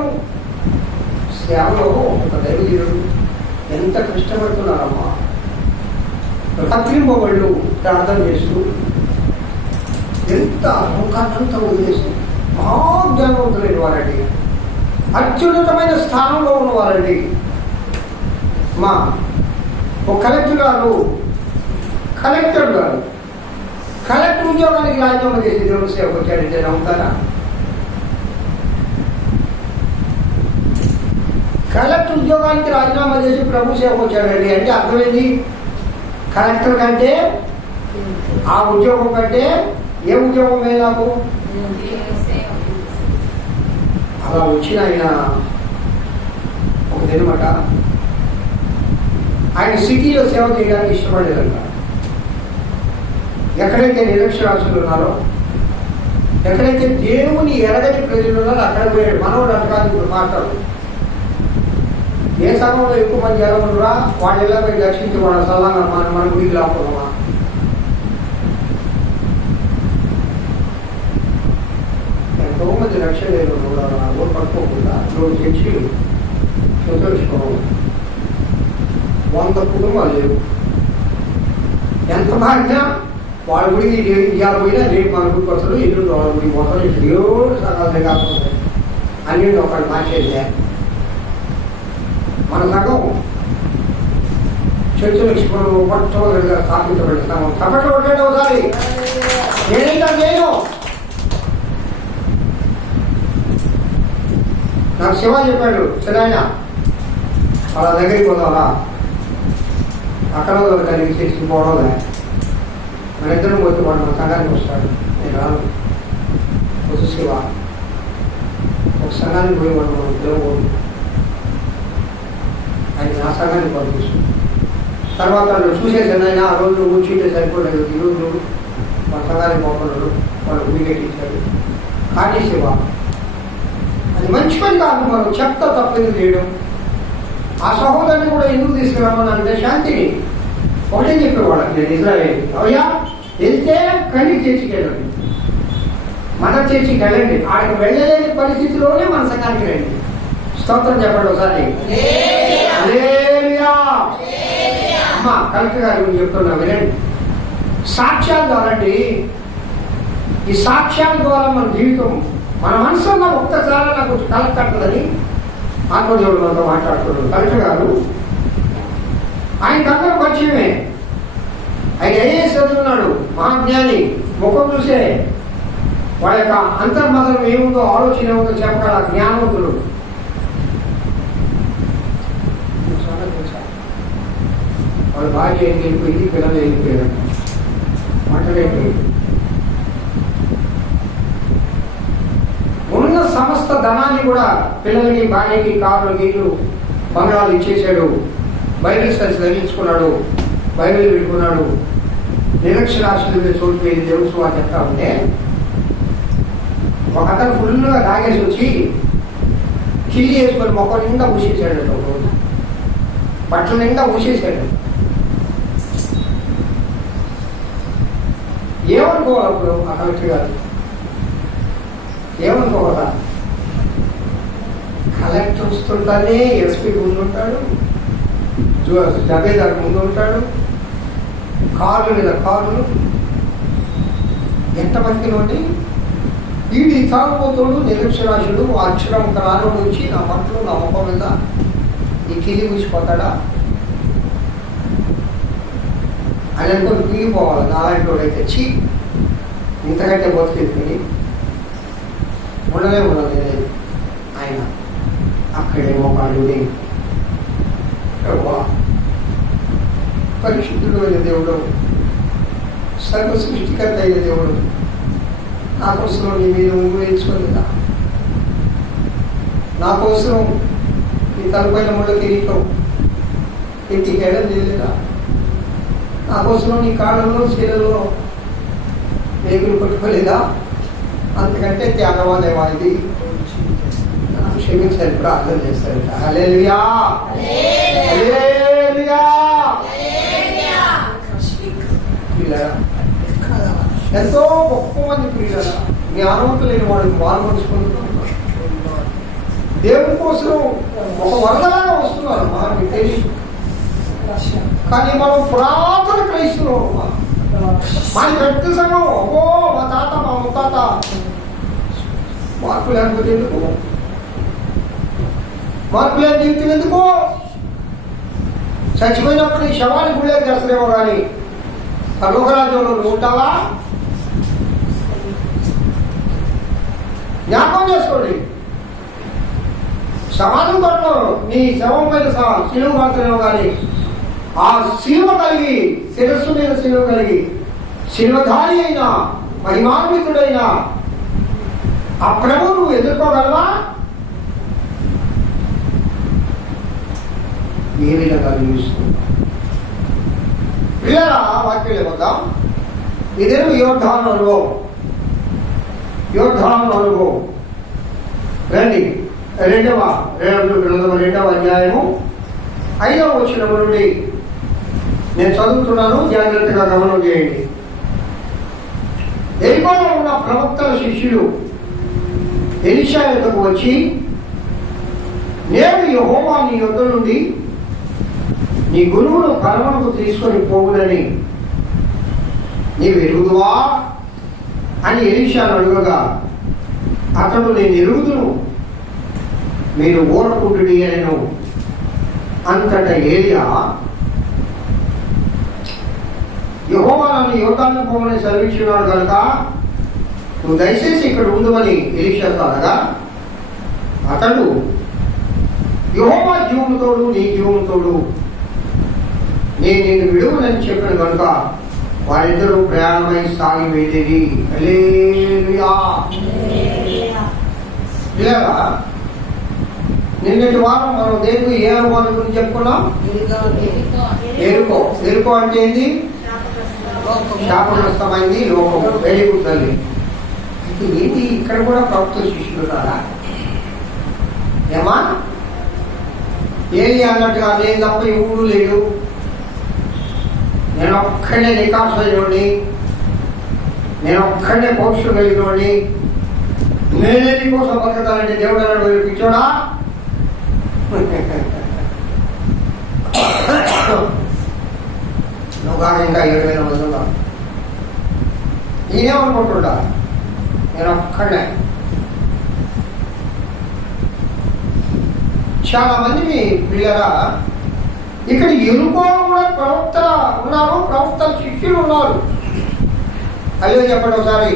సేవలో ఒక దైవజనుడు ఎంత కష్టపడుతున్నారమ్మా. రాత్రింబళ్ళు ప్రార్థన చేస్తూ ఎంత లోకాన్నంతా వదిలేస్తూ మహాజ్ఞానవంతులైన వారండి, అత్యున్నతమైన స్థానంలో ఉన్నవారండి. మా ఒక కలెక్టర్ గారు కలెక్టర్ ఉద్యోగానికి రాజీనామా చేసి దేవుని సేవకు వచ్చాడంటే నమ్ముతారా? కలెక్టర్ ఉద్యోగానికి రాజీనామా చేసి ప్రభు సేవకు వచ్చాడండి అంటే అర్థమైంది. కలెక్టర్ కంటే ఆ ఉద్యోగం కంటే ఏ ఉద్యోగం లేదు నాకు. అలా వచ్చిన ఆయన ఒక దినమాట ఆయన సిటీలో సేవ చేయడానికి ఇష్టపడేదంట. ఎక్కడైతే నిరక్షరాస్యులు ఉన్నారో, ఎక్కడైతే దేవుని ఎరగని ప్రజలు ఉన్నారో అక్కడ పోయాడు. మనవాడు అటకాదు ఇప్పుడు మాట్లాడు. ఏ సమయంలో ఎక్కువ మంది జరగదురా, వాళ్ళు ఎలా పోయి దర్శించి వాళ్ళ సలహా మన గుడికి లాక్కున్నామా? మంది రక్షణ పట్టుకోకుండా 2 చర్చిలు సంతోషించుకోవడం 100 కుటుంబాలు లేవు. ఎంత భాగ్యం వాళ్ళ గుడికి ఇవాళ పోయినా రేపు మన గుడికి వస్తారు, ఎల్లుండి వాళ్ళ గుడికి పోతారు. దేవుడు సకాలంగా కాకుండా అన్ని ఒకటి మార్చేదే. మన సంఘం చర్చలు మొట్టమొదటిగా స్థాపించబడుతున్నాము. తప్పట్లు కొట్టండి ఒకసారి. నేనైనా నేను నాకు శివ చెప్పాడు, సరైన వాళ్ళ దగ్గరికి పోదారా, అక్కడ కలిగి చేసుకుపోవడం మన ఇద్దరం పోతే వాడు మన సంఘానికి వస్తాడు. నేను రాను. వస్తు శివ ఒక సంఘానికి పోయి వాడు మనం పిలవకూడదు. ఆయన నా సంఘానికి పంపిస్తుంది. తర్వాత చూసేసాను ఆయన ఆ రోజు కూర్చుంటే సరిపోలేదు. ఈరోజు మన సంఘానికి పోతున్నాడు, వాళ్ళు వికెట్ ఇచ్చాడు. కానీ శివ అది మంచి పని కాదు. మనం చెప్తా తప్పని చేయడం. ఆ సహోదరుని కూడా ఎందుకు తీసుకురామని అంటే శాంతిని ఒకటే చెప్పేవాళ్ళకి నేను ఇజ్రాయేల్ అయ్యా వెళ్తే కన్నీ చర్చికి వెళ్ళండి, మన చర్చికి వెళ్ళండి. ఆడికి వెళ్ళలేని పరిస్థితిలోనే మన సంఘానికి రండి. స్తోత్రం చెప్పండి ఒకసారి. అమ్మ కలెక్టర్ గారు చెప్తున్నా వినండి. సాక్ష్యాలు ద్వారండి. ఈ సాక్ష్యాల ద్వారా మన జీవితం మన మనసులో ఒక్కసారి నాకు కలెక్ట్ కట్టదని ఆత్మదేవుడు మనతో మాట్లాడుతున్నాడు. కలెక్టర్ గారు ఆయనకందరూ పరిచయమే. ఆయన ఐఏఎస్ చదువున్నాడు, మహాజ్ఞాని. ముఖం చూసే వాళ్ళ యొక్క అంతర్మదనం ఏముందో ఆలోచన ఏముందో చెప్పగల జ్ఞానవంతుడు. వాళ్ళ భార్య ఏం వెళ్ళిపోయింది, పిల్లలు వెళ్ళిపోయారు, మాట్లాడైపోయింది. ఉన్న సమస్త ధనాన్ని కూడా పిల్లలకి, భార్యకి, కార్లు, గీళ్ళు, బంగాళాలు ఇచ్చేసాడు. బైబిల్ స్టడీస్ తగ్గించుకున్నాడు, బైబిల్ పెట్టుకున్నాడు. నిరక్షరాస్యుల మీద చోటుపోయింది. దేవుడు సువా చెప్తా ఉంటే ఒక అతను ఫుల్గా తాగేసి వచ్చి కిల్లి వేసుకొని మొక్క నిండా ఊసేసాడు. ఒక రోజు బట్టల నిండా ఊసేసాడు. ఏమనుకోవాలి అప్పుడు ఆ కలెక్టర్ గారు? ఏమనుకోవాలా? కలెక్టర్ వస్తుంటానే ఎస్పీ ముందు ఉంటాడు, జబేదారు ముందు ఉంటాడు, కార్ల మీద కార్లు. ఎంతమందికి నోటి వీడి తాగుపోతాడు, నిరక్షరాశుడు, అక్షరం ఒక రానోడు వచ్చి నా పట్లు నా మొక్క మీద ఈ కిలి ఊసిపోతాడా అని అనుకొని కుంగిపోవాలి. నాలాంటి వాడు అయితే వచ్చి ఇంతకంటే బతికెత్తుకుని ఉండనే ఉండదు. ఆయన అక్కడే మోకాళ్ళు పరిశుద్ధుడు అయిన దేవుడు, సర్వ సృష్టికర్త అయిన దేవుడు, నా కోసం నీ మీద ఉంగు వేయించుకోలేదా? నా కోసం నీ తలపైన ముళ్ళ కిరీటం ఇంటికి ఎడం చేయలేదా? నా కోసం నీ కాళ్ళలో చీరలో వేగులు పట్టుకోలేదా? అంతకంటే త్యాగవాదేవా ఇది? క్షమించాలి, ప్రార్థన చేస్తారు. హల్లెలూయా, హల్లెలూయా. ఎంతో గొప్ప మంది ప్రియుల జ్ఞానవంతులు లేని వాడు పాల్పంచుకుంటున్నారు. దేవుని కోసం ఒక వరదలాగా వస్తున్నారు. మనకి తెలియదు, కానీ మనం పురాతన క్రైస్తవులు. మన పెద్ద సంఘం, ఓ మా తాత మా ముత్తాత. మార్పు లేకపోతే ఎందుకు? మార్పు లేని జీవితం ఎందుకు? చచ్చిపోయినప్పుడు ఈ శవాన్ని గుళ్ళేకి చేస్తారేమో కానీ పరలోకరాజ్యంలో నువ్వు ఉంటావా? జ్ఞాపకం చేసుకోండి. సమాజం పట్ల నీ శవం పైన శిలువ పడుతున్నావు కానీ ఆ శిలువ కలిగి, శిరస్సు మీద శిలువ కలిగి, శిలువధారి అయిన మహిమాన్వితుడైన ఆ ప్రభువు నువ్వు ఎదుర్కోగలవా? ఏ విధంగా నిలుస్తుంది? పిల్లల వాక్యం వద్దాం. ఇదే యోర్దాను అనుభవం. యోర్దాను అనుభవం రండి. 2వ అధ్యాయము 5వ వచనం నుండి నేను చదువుతున్నాను, జాగ్రత్తగా గమనం చేయండి. ఎరికోలో ఉన్న ప్రవక్తల శిష్యులు ఎలీషా యొద్దకు వచ్చి, నేను యెహోవా నీ యొద్ద నుండి నీ గురువును పరమునకు తీసుకొని పోవునని నీవు ఎరుగుదువా అని ఎలీషాను అడుగగా, అతడు నేను ఎరుగుదును, మీరు ఊరకుండుడి అనెను. అంతటా ఏలియా, యెహోవా నన్ను యోర్దాను పోమని సెలవిచ్చున్నాడు కనుక నువ్వు దయచేసి ఇక్కడ ఉండుమని ఎలీషాతో అనగా, అతడు యెహోవా జీవముతోడు నీ జీవముతోడు నేను నిన్ను విడువనని చెప్పిన కనుక వారిద్దరూ ప్రయాణమై సాగి వెళ్ళేది. హల్లెలూయా. ఇలాగా నిన్నటి వారం మనం దేవుడు ఏ అనుభవాల గురించి చెప్పుకున్నాం? ఎరుకో. ఎరుకో అంటే ఏంది? శాపగ్రస్తమైంది లోకం. వెరీ గుడ్ తల్లి. ఇది ఏంటి? ఇక్కడ కూడా ప్రభుత్వ శిష్యులు కదా ఏమా? ఏలి అన్నట్టుగా నేను తప్ప ఎవడు లేడు, నేను ఒక్కడే నికాసైనోడిని, నేను ఒక్కడే పౌరుషం కలిగినోడిని, నేనేది కోసం బతకాలంటే దేవుడు అన్నాడు పిచ్చోడా, నువ్వు కాదు ఇంకా 7,000 మంది ఉన్నావు. నేనేమనుకుంటుంటా, నేను ఒక్కడే. చాలా మంది మీ పిల్లరా ఇక్కడ ఎరుకోలో కూడా ప్రవక్తలు ఉన్నారు, ప్రవక్తల శిష్యులు ఉన్నారు. అయ్యో చెప్పండి ఒకసారి.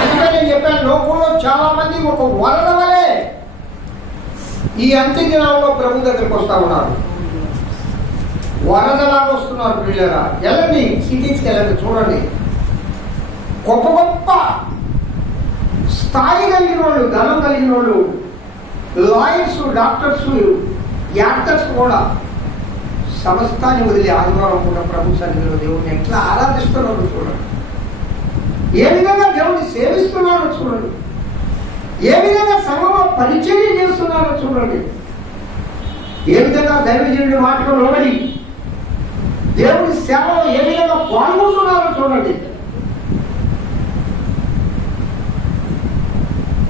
అందుకే నేను చెప్పాను, లోకంలో చాలా మంది ఒక వరద వలె ఈ అంత్య దినాల్లో ప్రభు దగ్గరికి వస్తా ఉన్నారు. వరదలాగా వస్తున్నారు పిల్లరా. వెళ్ళండి, సిటీస్కి వెళ్ళండి, చూడండి. గొప్ప గొప్ప స్థాయి కలిగిన వాళ్ళు, ధనం కలిగిన వాళ్ళు, లాయర్స్, డాక్టర్స్, యాక్టర్స్ కూడా సమస్తాన్ని వదిలి ఆదివారం కూడా ప్రభు సన్నిధిలో దేవుడిని ఎట్లా ఆరాధిస్తున్నారో చూడండి. ఏ విధంగా దేవుడిని సేవిస్తున్నారో చూడండి. ఏ విధంగా సంఘంలో పరిచర్య చేస్తున్నారో చూడండి. ఏ విధంగా దైవజనుడి మాటకు లోబడి దేవుడి సేవలో ఏ విధంగా పాల్గొంటున్నారో చూడండి.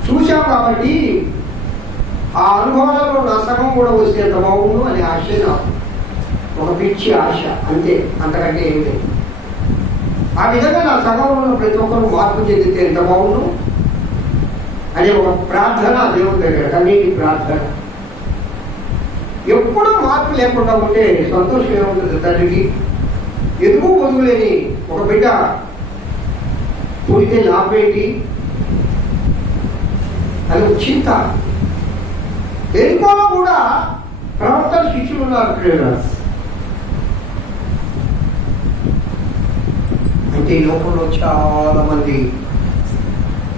చూశాం కాబట్టి ఆ అనుభవాలలో నా సగం కూడా వస్తే ఎంత బాగుండు అని ఆశ, ఒక పిచ్చి ఆశ, అంతే, అంతకంటే ఏమి లేదు. ఆ విధంగా నా సగంలో ఉన్న ప్రతి ఒక్కరు మార్పు చెందితే ఎంత బాగుండు అని ఒక ప్రార్థన దేవుడి దగ్గర, కన్నీటి ప్రార్థన. ఎప్పుడూ మార్పు లేకుండా ఉంటే సంతోషం ఏముంటుంది తల్లికి? ఎదుగు పొదుగులేని ఒక బిడ్డ పుడితే లాభేంటి అది ఒక చింత. ఎరుకోలో కూడా ప్రవక్తల శిష్యులు ఉన్నారు. అంటే ఈ లోకంలో చాలా మంది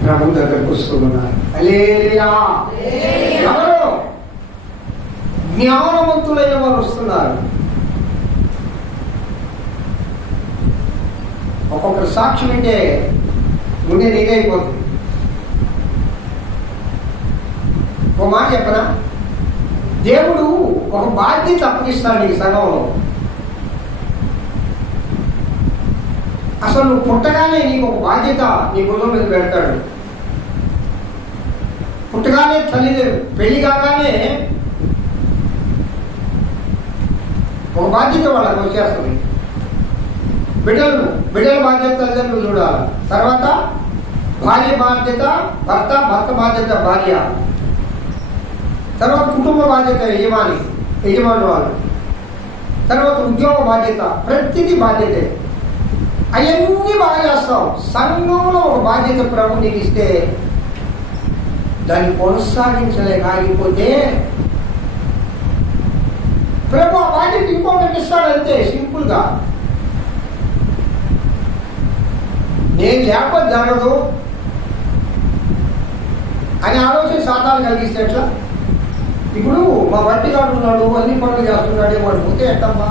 ప్రభు దగ్గరకు వస్తూ ఉన్నారు. హల్లెలూయా. ఎవరు? జ్ఞానవంతులైన వారు వస్తున్నారు. ఒక్కొక్కరు సాక్షి వింటే గుండె నీగైపోతుంది. ఒక మాట చెప్పనా, దేవుడు ఒక బాధ్యత అప్పగిస్తాడు నీకు సంఘంలో. అసలు నువ్వు పుట్టగానే నీకు ఒక బాధ్యత నీ భుజం మీద పెడతాడు. పుట్టగానే తల్లి పెళ్లి కాగానే ఒక బాధ్యత వాళ్ళకి వచ్చేస్తుంది. బిడ్డల బాధ్యత తల్లిదండ్రులు చూడాలి. తర్వాత భార్య బాధ్యత భర్త, భర్త బాధ్యత భార్య. తర్వాత కుటుంబ బాధ్యత యజమాని వాళ్ళు. తర్వాత ఉద్యోగ బాధ్యత, ప్రతిదీ బాధ్యతే. అవన్నీ బాగా చేస్తావు. సంఘంలో ఒక బాధ్యత ప్రభు నీకు ఇస్తే దాన్ని కొనసాగించలేక ఆగిపోతే ప్రభు ఆ బాధ్యత ఇంకొకటి ఇస్తాడంతే, సింపుల్గా. నేను లేకపోతే జరగదు అని ఆలోచన సాతాను కలిగిస్తే ఎట్లా? ఇప్పుడు మా బట్టి కాడున్నాడు, అన్ని పనులు చేస్తున్నాడే, వాడు పోతే ఎట్టమ్మా?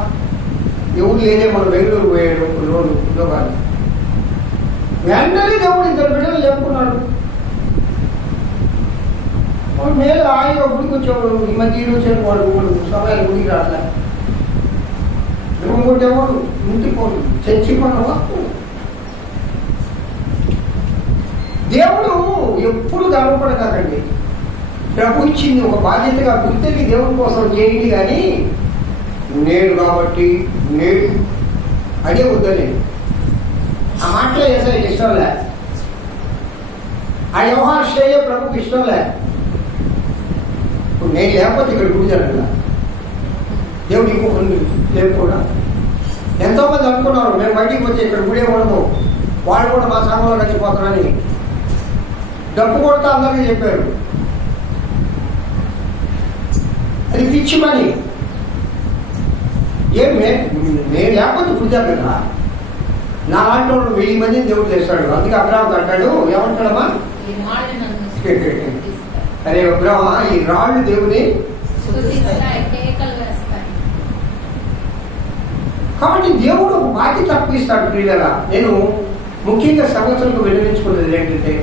ఎవరు లేదే, మన బెంగళూరు పోయాడు కొన్ని రోజులు ఉద్యోగాలు. వెంటనే దేవుడు 2 బిడ్డలు లేపుకున్నాడు. వాడు మేలు ఆయన గుడికి వచ్చేవాడు. ఈ మధ్య వచ్చాడు వాడు సమయాలు గుడికి రాట్లే. కొట్టేవాడు, ఇంటికి పోడు, చర్చి పనులు. దేవుడు ఎప్పుడు గర్వపడకండి. ప్రభు ఇచ్చింది ఒక బాధ్యతగా గుర్తికి దేవుడి కోసం చేయండి, కానీ నేను కాబట్టి నేను అదే వద్దని ఆ మాటలో వేసాయి ఇష్టం లే, ఆ వ్యవహార శైలి ప్రభుకి ఇష్టం లే. ఇప్పుడు నేను లేకపోతే ఇక్కడ గుడి జరగల, దేవుడు ఇంకొకరిని లేకపోవడా. ఎంతోమంది అనుకున్నారు మేము బయటికి వచ్చి ఇక్కడ గుడే ఉండదు, వాళ్ళు కూడా మా సంఘంలో కలిసిపోతారని డబ్బు కొడతా అందరికీ చెప్పారు. అది పిచ్చి పని. నేను లేకపోతే గుడి జరగదా. నా లాంటి వాళ్ళు 1000 మందిని దేవుడు చేస్తాడు. అందుకే అబ్రాహం అంటాడు, ఏమంటాడమ్మా, అరే అబ్రాహ్మ ఈ రాళ్ళు దేవుని. కాబట్టి దేవుడు ఒక బాధ్యత అప్పిస్తాడు ప్రియులరా. నేను ముఖ్యంగా సంగతులకు వినిపించుకున్నది ఏంటంటే,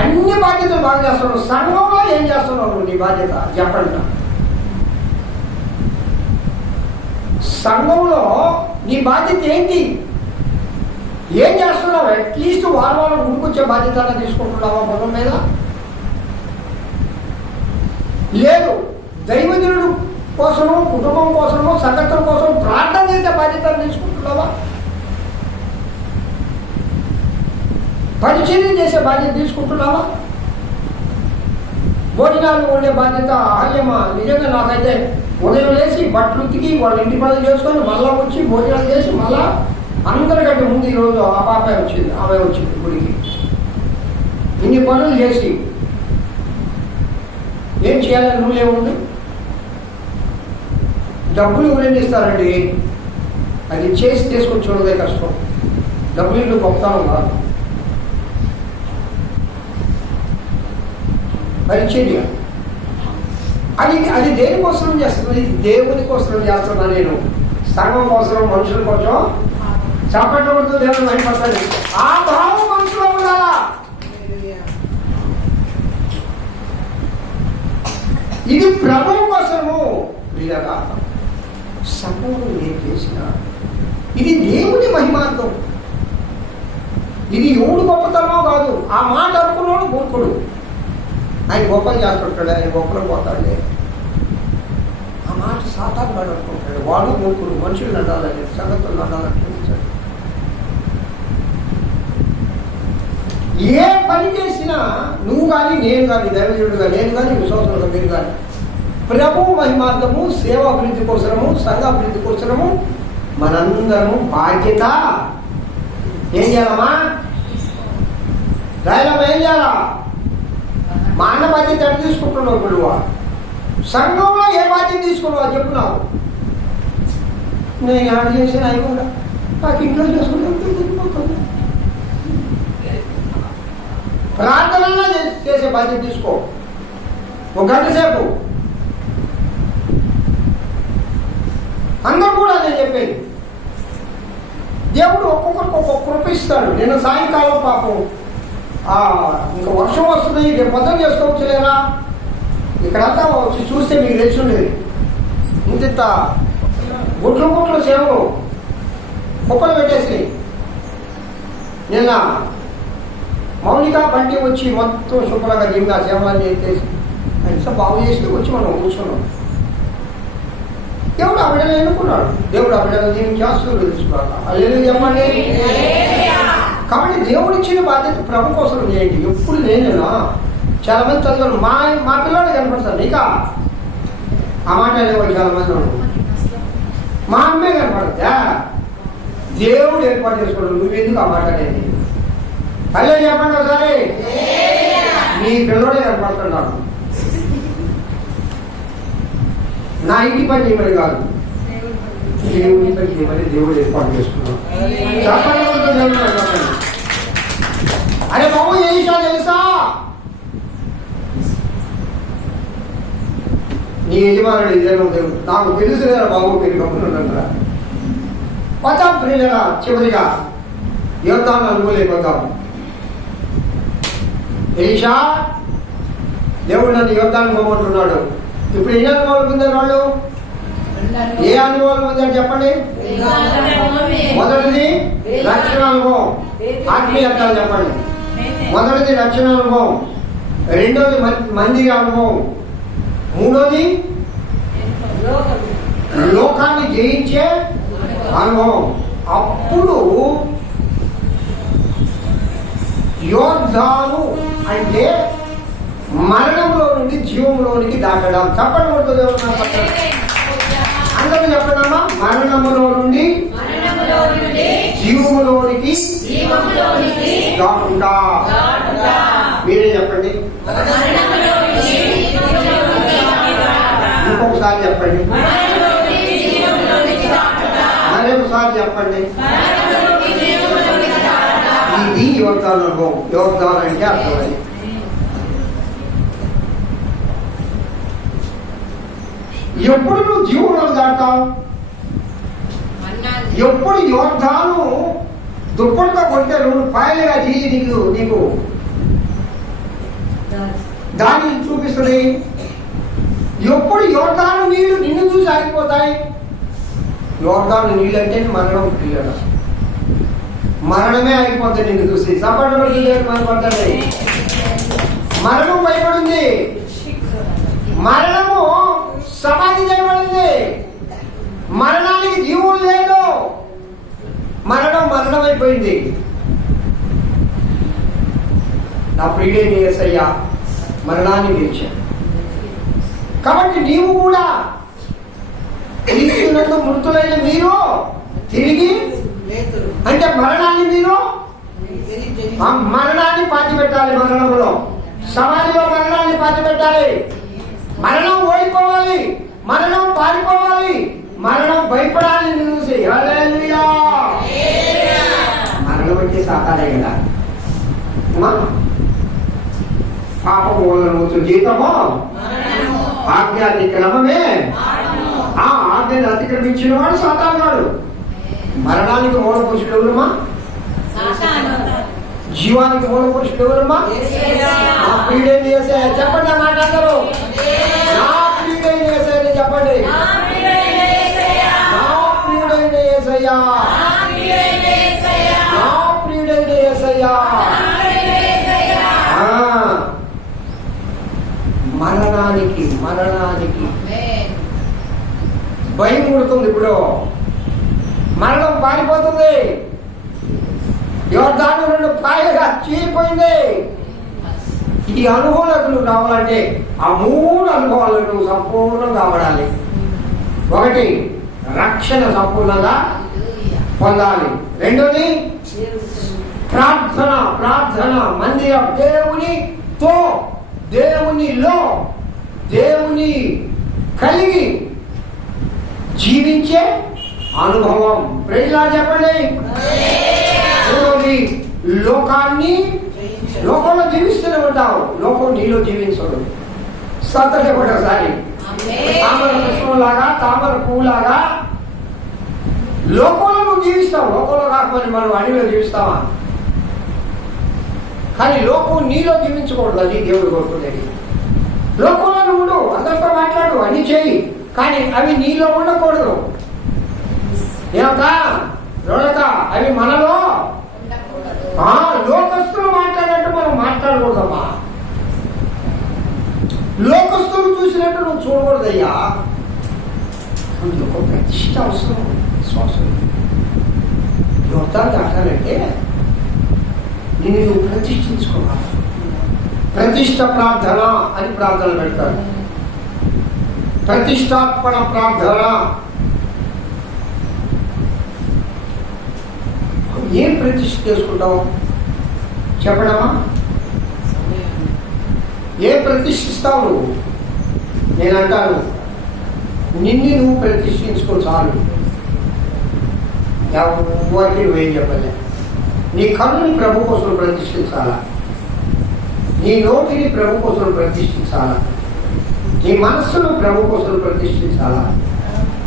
అన్ని బాధ్యతలు బాగా చేస్తున్నావు, సంఘంలో ఏం చేస్తున్నావు నీ బాధ్యత చెప్పండి. సంఘంలో నీ బాధ్యత ఏంటి, ఏం చేస్తున్నావు? అట్లీస్ట్ వారం గుడికొచ్చే బాధ్యత తీసుకుంటున్నావా మొదల మీద? లేదు. దైవజనుడు కోసము, కుటుంబం కోసము, సంగతుల కోసం ప్రార్థన చేసే బాధ్యతలు తీసుకుంటున్నావా? పరిచర్య చేసే బాధ్యత తీసుకుంటున్నావా? భోజనాలు ఉండే బాధ్యత ఆర్యమా? నిజంగా నాకైతే ఉదయం లేచి బట్టలు ఉతికి వాళ్ళ ఇంటి పనులు చేసుకొని మళ్ళా వచ్చి భోజనాలు చేసి మళ్ళా అందరికంటే ముందు ఈరోజు ఆ పాపే వచ్చింది, ఆమె వచ్చింది గుడికి. ఇన్ని పనులు చేసి ఏం చేయాలని రూల్ ఏముంది? డబ్బులు ఎవరైనా ఇస్తారండి, అది చేసి తీసుకొని చూడదే కష్టం. డబ్బులు ఇల్లు గొప్పతనం కాదు. పరిచర్య అది అది దేనికోసం చేస్తుంది? దేవుని కోసం చేస్తున్నా నేను. సంఘం కోసం, మనుషుల కోసం చప్పట్లతో దేవుని భయపడతాడు. ఆ భావం మనసులో ఉండాలా? ఇది ప్రభువు కోసము. ప్రియగా సంఘంలో ఏం చేసినా ఇది దేవుని మహిమార్థం. ఇది ఎవడు గొప్పతనమో కాదు. ఆ మాట అనుకున్నాడు మూర్ఖుడు. ఆయన గొప్పలు చేస్తుంటాడు, ఆయన గొప్పలు పోతాడు. ఆ మాట సాతాను వాడు అనుకుంటాడు. వాడు మూర్ఖుడు. మనుషులు నడాలని, సంగతులు నడాలని. ఏ పని చేసినా నువ్వు కానీ, నేను కానీ, దైవజనుడుగా నేను కానీ, విశ్వాసులుగా మీరు కానీ, ప్రభు మహిమార్థము, సేవాభివృద్ధి కోసము, సంఘాభివృద్ధి కోసము మనందరము బాధ్యత ఏం చేయాలమ్మా? రాయలమ్మ ఏం చేయాలా? మా అన్న బాధ్యత ఎక్కడ తీసుకుంటున్నావు? ఇప్పుడు సంఘంలో ఏ బాధ్యత తీసుకున్నావు చెప్పు నాకు. నేను యాడ్ చేసిన అయిపోదా, నాకు ఇంట్లో చేసుకుంటే ప్రార్థనలో చేసే బాధ్యత తీసుకో. 1 గంట సేపు అందరూ కూడా నేను చెప్పేది. దేవుడు ఒక్కొక్కరికి ఒక్కొక్క కృప ఇస్తాడు. నేను సాయంకాలం పాపం ఇంకా వర్షం వస్తుంది, రేపు పొద్దున చేసుకోవచ్చు లేదా, ఇక్కడంతా వచ్చి చూస్తే మీకు తెలిసి ఉండేది. ఇంత గుట్లు గుట్లు సేవలు కుప్పలు పెట్టేసి నిన్న మౌలిక బండి వచ్చి మొత్తం శుభ్రంగా దింగా సేవలన్నీ ఎత్తేసి అంతా బాగు చేసి వచ్చి మనం కూర్చున్నాం. దేవుడు ఆ బిడ్డలు ఎన్నుకున్నాడు. దేవుడు ఆ బిడ్డలు దీన్ని చేస్తూ తెలుసుకోవాలి. అల్లెలు చెప్పండి. కాబట్టి దేవుడు ఇచ్చిన బాధ్యత ప్రభు కోసం చేయండి. ఎప్పుడు నేనేనా చాలా మంది చదువులు మా పిల్లలు కనపడతారు. నీకా ఆ మాట అనేవాళ్ళు చాలా మంది మా అమ్మే కనపడద్దా? దేవుడు ఏర్పాటు చేసుకోవడం, నువ్వెందుకు ఆ మాట అనేది? అల్లే చెప్పండి ఒకసారి. నీ పిల్లడే కనపడుతున్నాడు. నా ఇంటి పని చేయమని కాదు, దేవుడి పని చేయమని దేవుడు ఏర్పాటు చేసుకున్నాడు. చెప్పండి. అరే బాబు ఏ విషయాలు తెలుసా? నీ యజమానుడు ఇదేమో దేవుడు నాకు తెలుసు కదా బాబు, మీరు గమ్మునుంటారా? పోతాం ప్రియులరా. చివరిగా యోర్దాను అనుకోలేకపోతాం. ఎలీషా దేవుడు నన్ను యోర్దాను పోమంటున్నాడు. ఇప్పుడు ఎన్ని అనుభవాలు పొందారు వాళ్ళు? ఏ అనుభవాలు పొందారు చెప్పండి? మొదటిది రక్షణ అనుభవం, ఆత్మీయతలు చెప్పండి. మొదటిది రక్షణ అనుభవం, రెండోది మందిర అనుభవం, మూడోది లోకాన్ని జయించే అనుభవం. అప్పుడు యోర్దాను అంటే మరణంలో నుండి జీవంలోనికి దాటడం. చెప్పండి కొడుతుంది అందరూ చెప్పండమ్మా. మరణములో నుండి జీవములోనికి దాటుట. మీరే చెప్పండి, ఇంకొకసారి చెప్పండి, మరొకసారి చెప్పండి. ఇది యోర్దాను అనుభవం. యోర్దాను అంటే అర్థమైంది. ఎప్పుడు నువ్వు జీవులను దాటావు? ఎప్పుడు యోర్దాను దుప్పటితో కొడితే 2 పాయలుగా తీసి నీకు దాన్ని చూపిస్తుంది. ఎప్పుడు యోర్దాను నీళ్లు నిన్ను చూసి ఆగిపోతాయి? యోర్దాను నీళ్ళు అంటే మరణం పిల్లలు, మరణమే ఆగిపోతుంది నిన్ను చూసి. సపడి మనపడుతుంది. మరణం భయపడింది, మరణము సమాధి చేయబడింది, మరణానికి జీవం లేదు, మరణమైపోయింది. నా ప్రియుడైన యేసయ్య మరణాన్ని గెలిచాడు. కాబట్టి నీవు కూడా క్రీస్తునందు మృతులైన మీరు తిరిగి అంటే మరణాన్ని మీరు మరణాన్ని పాతిపెట్టాలి. మరణంలో సమాధిలో మరణాన్ని పాతిపెట్టాలి. మరణం ఓడిపోవాలి, మరణం పారిపోవాలి, మరణం భయపడాలి. చూసి హల్లెలూయా. మరణం వచ్చే సాతానే కదా. పాపం వల్ల జీతమో ఆజ్ఞాతిక్రమమే. ఆ ఆజ్ఞను అతిక్రమించిన వాడు సాతానుగాడు. మరణానికి మూల పురుషుడు ఎవరమ్మా? జీవానికి మూల పురుషుడు ఎవరమ్మా? నా ప్రియుడైన యేసయ్య. చెప్పండి ఆ మాట అందరూ. నా ప్రియుడైన యేసయ్య చెప్పండి. నా ప్రియుడైన యేసయ్య, నా ప్రియుడైన యేసయ్య. మరణానికి భయం పుడుతుంది. ఇప్పుడు మరణం పారిపోతుంది. యోర్దాను 2 పాయలుగా చీలిపోయింది. ఈ అనుభవాలకు నువ్వు రావాలంటే ఆ 3 అనుభవాలకు నువ్వు సంపూర్ణంగా కావడాలి. 1 రక్షణ సంపూర్ణంగా పొందాలి. 2ది ప్రార్థన మందిరం, దేవునితో దేవునిలో దేవుని కలిగి జీవించే అనుభవం. ప్రేమలా చెప్పండి. 3ది లోకంలో జీవిస్తూనే ఉంటావు, లోకం నీలో జీవించడు. ఒకసారి తామర పుష్పంలాగా, తామర పువ్వులాగా లోకంలో నువ్వు జీవిస్తావు. లోకంలో కాకపోతే మనం అడవిలో జీవిస్తావా? కానీ లోకం నీలో జీవించకూడదు. అది దేవుడు కోరుకునేది. లోకంలో నువ్వు ఉండు, అందరితో మాట్లాడు, అన్ని చేయి, కానీ అవి నీలో ఉండకూడదు. అవి మనలో లోకస్తులు మాట్లాడినట్టు మనం మాట్లాడకూడదమ్మా. లోకస్తులు చూసినట్టు నువ్వు చూడకూడదయ్యా. ఒక ప్రతిష్ట అవసరం. విశ్వాసం యువతాన్ని దాటాలంటే నిన్ను నువ్వు ప్రతిష్ఠించుకోవాలి. ప్రతిష్ట ప్రార్థన అని ప్రార్థన పెడతారు. ప్రతిష్టాత్మక ప్రార్థన. ఏం ప్రతిష్ఠ చేసుకుంటావు చెప్పడమా? ఏం ప్రతిష్ఠిస్తావు నువ్వు? నేను అంటాను, నిన్ను నువ్వు ప్రతిష్ఠించుకో చాలు. ఎవరికి నువ్వేం చెప్పలే. నీ కన్నుని ప్రభు కోసం ప్రతిష్ఠించాలా, నీ నోటిని ప్రభు కోసం ప్రతిష్ఠించాలా, నీ మనస్సును ప్రభు కోసం ప్రతిష్ఠించాలా,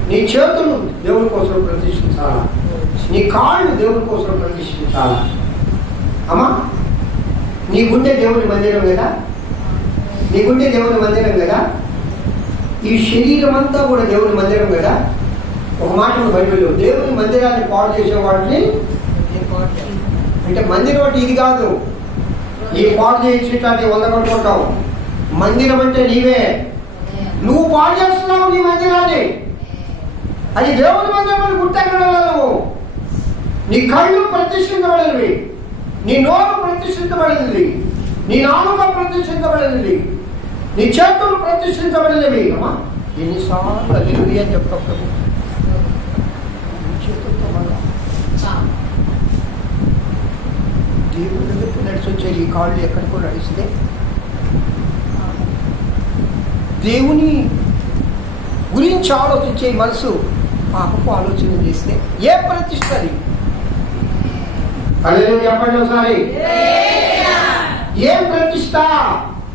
నీ చేతులు దేవుని కోసం ప్రతిష్ఠించాలా, నీ కాళ్ళు దేవుని కోసం ప్రతిష్ఠించాలా. అమ్మా, నీ గుండె దేవుని మందిరం కదా, నీ గుండె దేవుని మందిరం కదా, ఈ శరీరం అంతా కూడా దేవుని మందిరం కదా. ఒక మాట బైబిల్లో దేవుని మందిరాన్ని పాడు చేసే వాటిని అంటే మందిరం అంటే ఇది కాదు, ఈ పాడు చేయించటాన్ని వందగొట్టుకుంటావు. మందిరం అంటే నీవే. నువ్వు పాడు చేస్తున్నావు నీ మందిరాన్ని. అది దేవుని మందిరం గుర్తెక్కడలేవు. నీ కళ్ళు ప్రతిష్ఠించబడినవి, నీ నోరు ప్రతిష్ఠించబడినది, నీ నాలుక ప్రతిష్ఠించబడినది, నీ చేతులు ప్రతిష్ఠించబడినవి. అమ్మా ఎన్నిసార్లు హల్లెలూయా అని చెప్తావు ప్రభు. చేతులతో మళ్ళా దేవుడి దగ్గరికి నడిచి వచ్చే ఈ కాళ్ళు ఎక్కడికో నడిస్తే దేవుని గురించి ఆలోచించే మనసు పాపకు ఆలోచన చేస్తే ఏ ప్రతిష్ట అది? హల్లెలూయా చెప్పండి ఒకసారి. ఏం ప్రతిష్ట?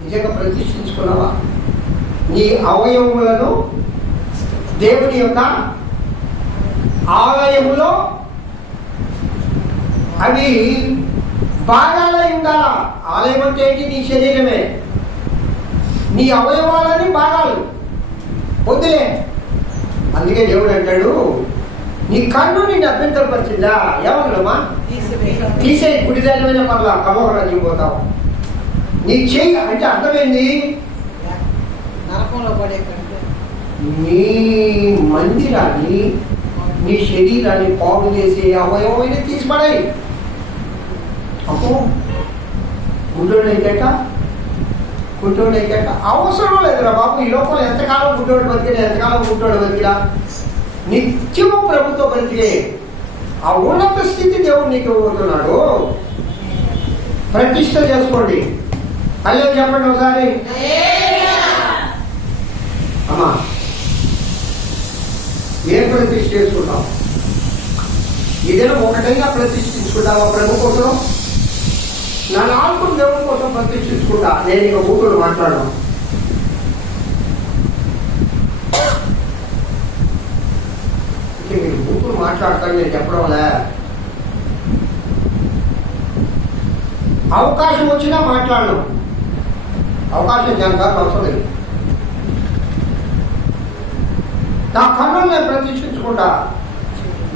నిజంగా ప్రతిష్ఠించుకున్నావా? నీ అవయవములను దేవుని యొక్క ఆలయములో అవి భాగాలై ఉండాలా. ఆలయం అంటే ఏంటి? నీ శరీరమే. నీ అవయవాలని భాగాలు వద్దులే. అందుకే దేవుడు అంటాడు, నీ కన్ను నిన్ను అభ్యంతరపరిచిందా? ఏమన్నామా? తీసే గుడిదానమైన పర్లా కమ్మోహరా దిగిపోతావు. నీ చెయ్యి అంటే అర్థమైంది, నీ మందిరాన్ని నీ శరీరాన్ని పాడు చేసి అవయవమైన తీసిపడాయి. అప్పు గుడ్డోడు అయితే అవసరం లేదురా బాబు. ఈ లోపల ఎంతకాలం గుడ్డోడు బతికినా, ఎంతకాలం గుడ్డోడు బతికినా నిత్యము ప్రభుత్వ బతికే ఆ ఉన్నత స్థితి దేవుడు నీకు ఇవ్వబోతున్నాడు. ప్రతిష్ట చేసుకోండి. అల్లే చెప్పండి ఒకసారి. అమ్మా ఏం ప్రతిష్ట చేసుకుంటాం? ఏదైనా ఒకటైనా ప్రతిష్ఠించుకుంటావా ప్రభు కోసం? నా నాలుగు దేవుని కోసం ప్రతిష్ఠించుకుంటా. నేను ఇక బూతులు మాట్లాడను. మీరు బూతులు మాట్లాడతాను నేను చెప్పడంలే. అవకాశం వచ్చినా మాట్లాడను. అవకాశం జనకాలు అవసరం లేదు. నా కన్నులు నేను ప్రతిష్ఠించుకుంటా.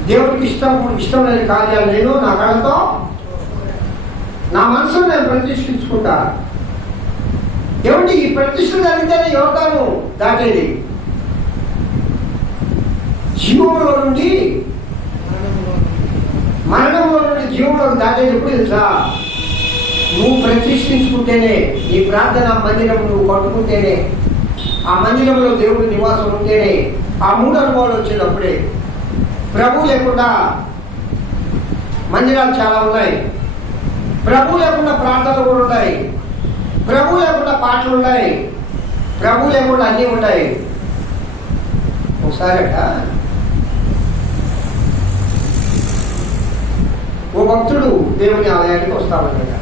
దేవుడికి ఇష్టం లేని కార్యాలు నేను నా కళ్ళతో, నా మనసును నేను ప్రతిష్ఠించుకుంటా. ఏమిటి ఈ ప్రతిష్ఠ జరిగితేనే యోగాను దాటేది. జీవంలో నుండి మరణంలో నుండి జీవంలో దాటేది ఎప్పుడు తెలుసా? నువ్వు ప్రతిష్ఠించుకుంటేనే. నీ ప్రార్థన మందిరం నువ్వు కట్టుకుంటేనే, ఆ మందిరంలో దేవుడి నివాసం ఉంటేనే ఆ మూడు అనుభవాలు వచ్చేటప్పుడే. ప్రభు లేకుండా మందిరాలు చాలా ఉన్నాయి. ప్రభు లేకుండా ప్రార్థనలు కూడా ఉన్నాయి. ప్రభు లేకుండా పాటలు ఉన్నాయి. ప్రభు లేకుండా అన్నీ ఉంటాయి. ఒకసారట ఓ భక్తుడు దేవుని ఆలయానికి వస్తామన్నట.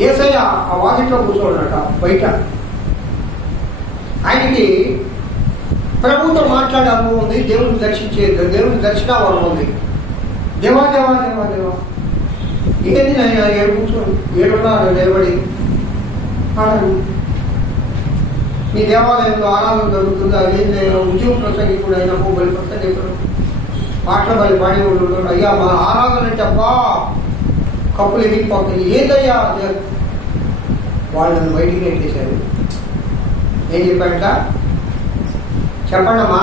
యేసయ్య ఆ వాకిట్లో కూర్చోడట బయట. ఆయనకి ప్రభుతో మాట్లాడే అనుభవం ఉంది. దేవుని దర్శనావరం ఉంది. దేవా దేవా దేవా దేవా ఏంటి ఆయన ఏడు కూర్చోండి, ఏడున్నా నిలబడి మీ దేవాలయంలో ఆరాధన జరుగుతుందా? ఉద్యోగ ప్రసంగికుడు అయినా బలి ప్రసంగికుడు పాటలు బలి పాడి ఉంటాడు. అయ్యా మా ఆరాధన అంటే అబ్బా కప్పులు ఎగిరిపోతుంది. ఏదయ్యా వాళ్ళని బయటికి నెట్టేశారు. ఏం చెప్పాడంట? చెప్పండమ్మా.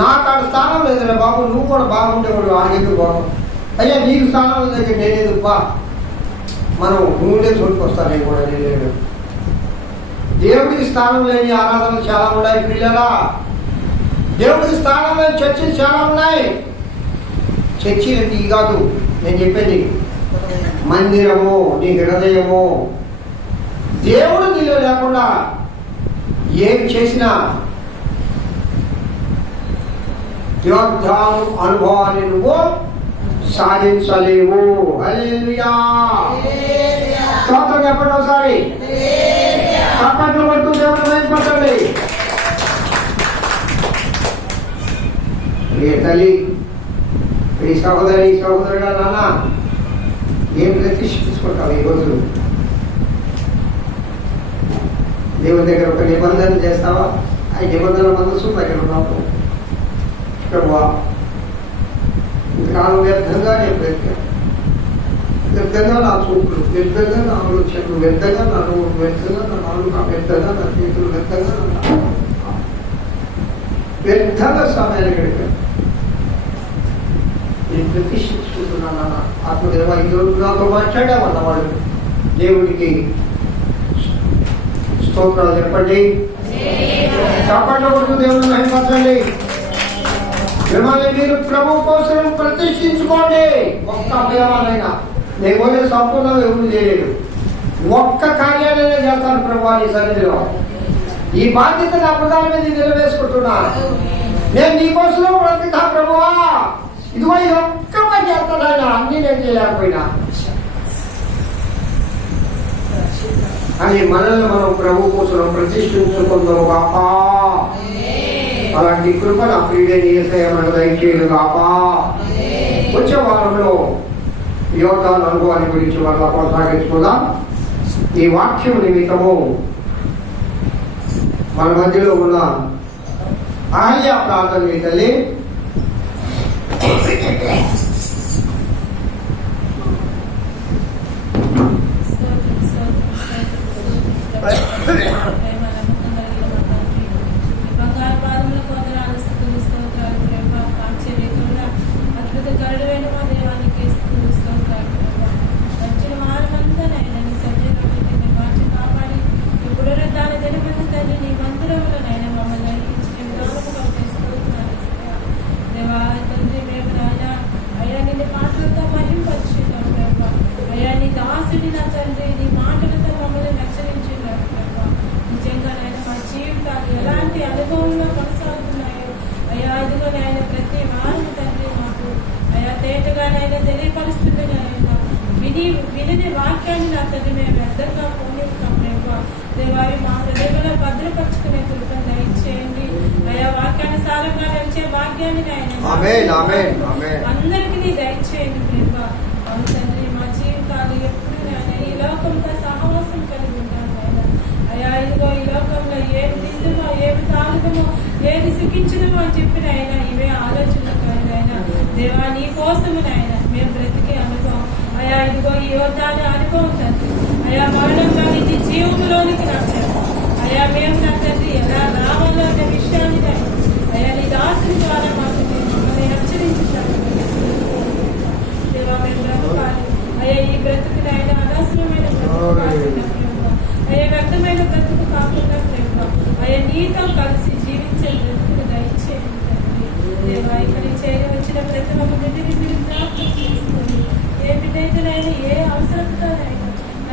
నాకు ఆడ స్థానం లేదురా బాబు, నువ్వు కూడా బాగుండేవాడు. ఆడెందుకు బాబు? అయ్యా నీకు స్థానం దగ్గర నేనేందుకు బా, మనం నువ్వుండే చోటుకు వస్తాను. నేను కూడా నేను దేవుడికి స్థానం లేని ఆరాధనలు చాలా ఉన్నాయి పిల్లలా. దేవుడికి స్థానం లేని చర్చిలు చాలా ఉన్నాయి. చర్చిలు అంటే ఇది కాదు నేను చెప్పేది. మందిరము నీ హృదయము. దేవుడు నీలో లేకుండా ఏం చేసినా యోగ్యాను అనుభవాన్ని నువ్వు సాధించలేవు. హల్లెలూయా. స్తోత్రం చెప్పండి ఒకసారి. తప్పట్లు పట్టు దేవుడు వేయపట్టండి. ఏ తల్లి, ఈ సహోదరుగా నాన్న ఏం ప్రతిష్ఠించుకుంటావు ఈ రోజులు? దేవుని దగ్గర ఒక నిబంధన చేస్తావా? ఆ నిబంధనల మనసు దగ్గర ఉన్నావు. ప్రభువా ఇంతకాలం వ్యర్థంగా నేను బ్రతికాను, పెద్దగా నా చూపులు, పెద్దగా నా ఆలోచనలు, పెద్దగా నా నోరు, పెద్దగా నా నాలుక, పెద్దగా నా చేతులు, పెద్దగా పెద్దగా సమయాన్ని గడిపాను. నేను ప్రతిష్ఠించుకుంటున్నాను అన్న ఆత్మదేవ. ఈరోజు నాతో మాట్లాడామన్నవాడు దేవుడికి స్తోత్రాలు చెప్పండి. చప్పట్ల కొడుకు దేవుడిని మహిమపరచండి. మిమ్మల్ని మీరు ప్రభు కోసం ప్రతిష్ఠించుకోండి. ఒక్క అవయవాలైనా నేను పోతే సంపూర్ణంగా ఎవరు చేయలేదు. ఒక్క కార్యాలైనా చేస్తాను ప్రభు నీ సన్నిధిలో. ఈ బాధ్యత నా ప్రధాన మీద నిలవేసుకుంటున్నా. నేను నీకోసం బ్రతుకుతా ప్రభువా. ఇదిగో ఇది ఒక్క పని చేస్తాను, అన్ని నేను చేయలేకపోయినా అని మనల్ని మనం ప్రభు కోసం ప్రతిష్ఠించుకుందాం కాపా. అలాంటి కృప నా ప్రియుడైన యేసయ్య మనకు దయచేయను కాపా. వచ్చే వారంలో యోధాల అనుభవాన్ని గురించి మళ్ళా కొనసాగించుకుందాం. ఈ వాక్యం నిమిత్తము మన మధ్యలో ఉన్న అహల్య ప్రార్థన తల్లి బంగారు పాదముల కోదరాలు స్థుతులు స్తోత్రాలు ప్రేమ ఆశ్చర్యకుండా అద్భుత కరుడైన మా దేవానికి స్థుతులు స్తోత్రాలు ప్రేమ వచ్చిన వారమంతానైనా నీ సత్యని మార్చి కాపాడి ఇప్పుడు దాని తెలిపిన తల్లి నీ మందిరములనైనా మమ్మల్ని నడిపించిన విధానముగా స్తోత్రాలు దేవా తండ్రి మేము నాయన అయ్యా నిన్ను మాటలతో మహింపరిచినాం ప్రేమ. అయ్యా నీ దాసుడి నా తండ్రి నీ మాటలతో మమ్మల్ని హెచ్చరించినారు ప్రేమ. నిజంగా నాయన మా జీవితాలు ఎలాంటి అనుభవంలో కొనసాగుతున్నాయో అయ్యా ఇదిగో నాయన ప్రతి వారం తండ్రి మాకు అయ్యా తేటగానైనా తెలియపరుస్తుండగా వినని వాక్యాన్ని నా తండ్రి మేము వ్యర్థంగా పోనిస్తాం ప్రేమ. దేవారి మా హృదయంలో భద్రపరుచుకునే కృపను దయచేయండి. అయ్యా వాక్యానుసారంగా నడిచే భాగ్యాన్ని అందరికీ నీ దయచేయండి ప్రేమ. అవును తండ్రి మా జీవితాలు ఎప్పుడు నాయన ఈ లోకంతో సహవాసం కలిగి ఉంటాను నాయన. అయ్యా ఇదిగో ఈ లోకంలో ఏమి నిందుమో ఏమి తాగుదమో ఏది సుఖించడమో అని చెప్పిన ఆయన ఇవే ఆలోచనలు ఆయన దేవా నీ కోసము నాయన మేము బ్రతికే అనుభవం. అయ్యా ఇదిగో ఈ యోధాన అనుభవం తండ్రి. అయ్యా మరణంలో నుంచి జీవంలోనికి నచ్చాము. అయ్యా మేము నా తండ్రి ఎలా రావాలో అనే విషయాన్ని అయ్యా నీ దాసుని ద్వారా మాకు మమ్మల్ని హెచ్చరించారు దేవా. మేము బ్రతకాలి అయ్యా ఈ బ్రతుకుని ఆయన అనవసరమైన అయ్యా వ్యక్తమైన బ్రతుకు కాకుండా ప్రేమ. అయ్యా నీతో కలిసి జీవించే బ్రతుకుని దయచేయండి తండ్రి. దేవా ఇక్కడ చేరి వచ్చిన ప్రతి ఒక్క బిడ్డని మీరు జ్ఞాపకం చేసి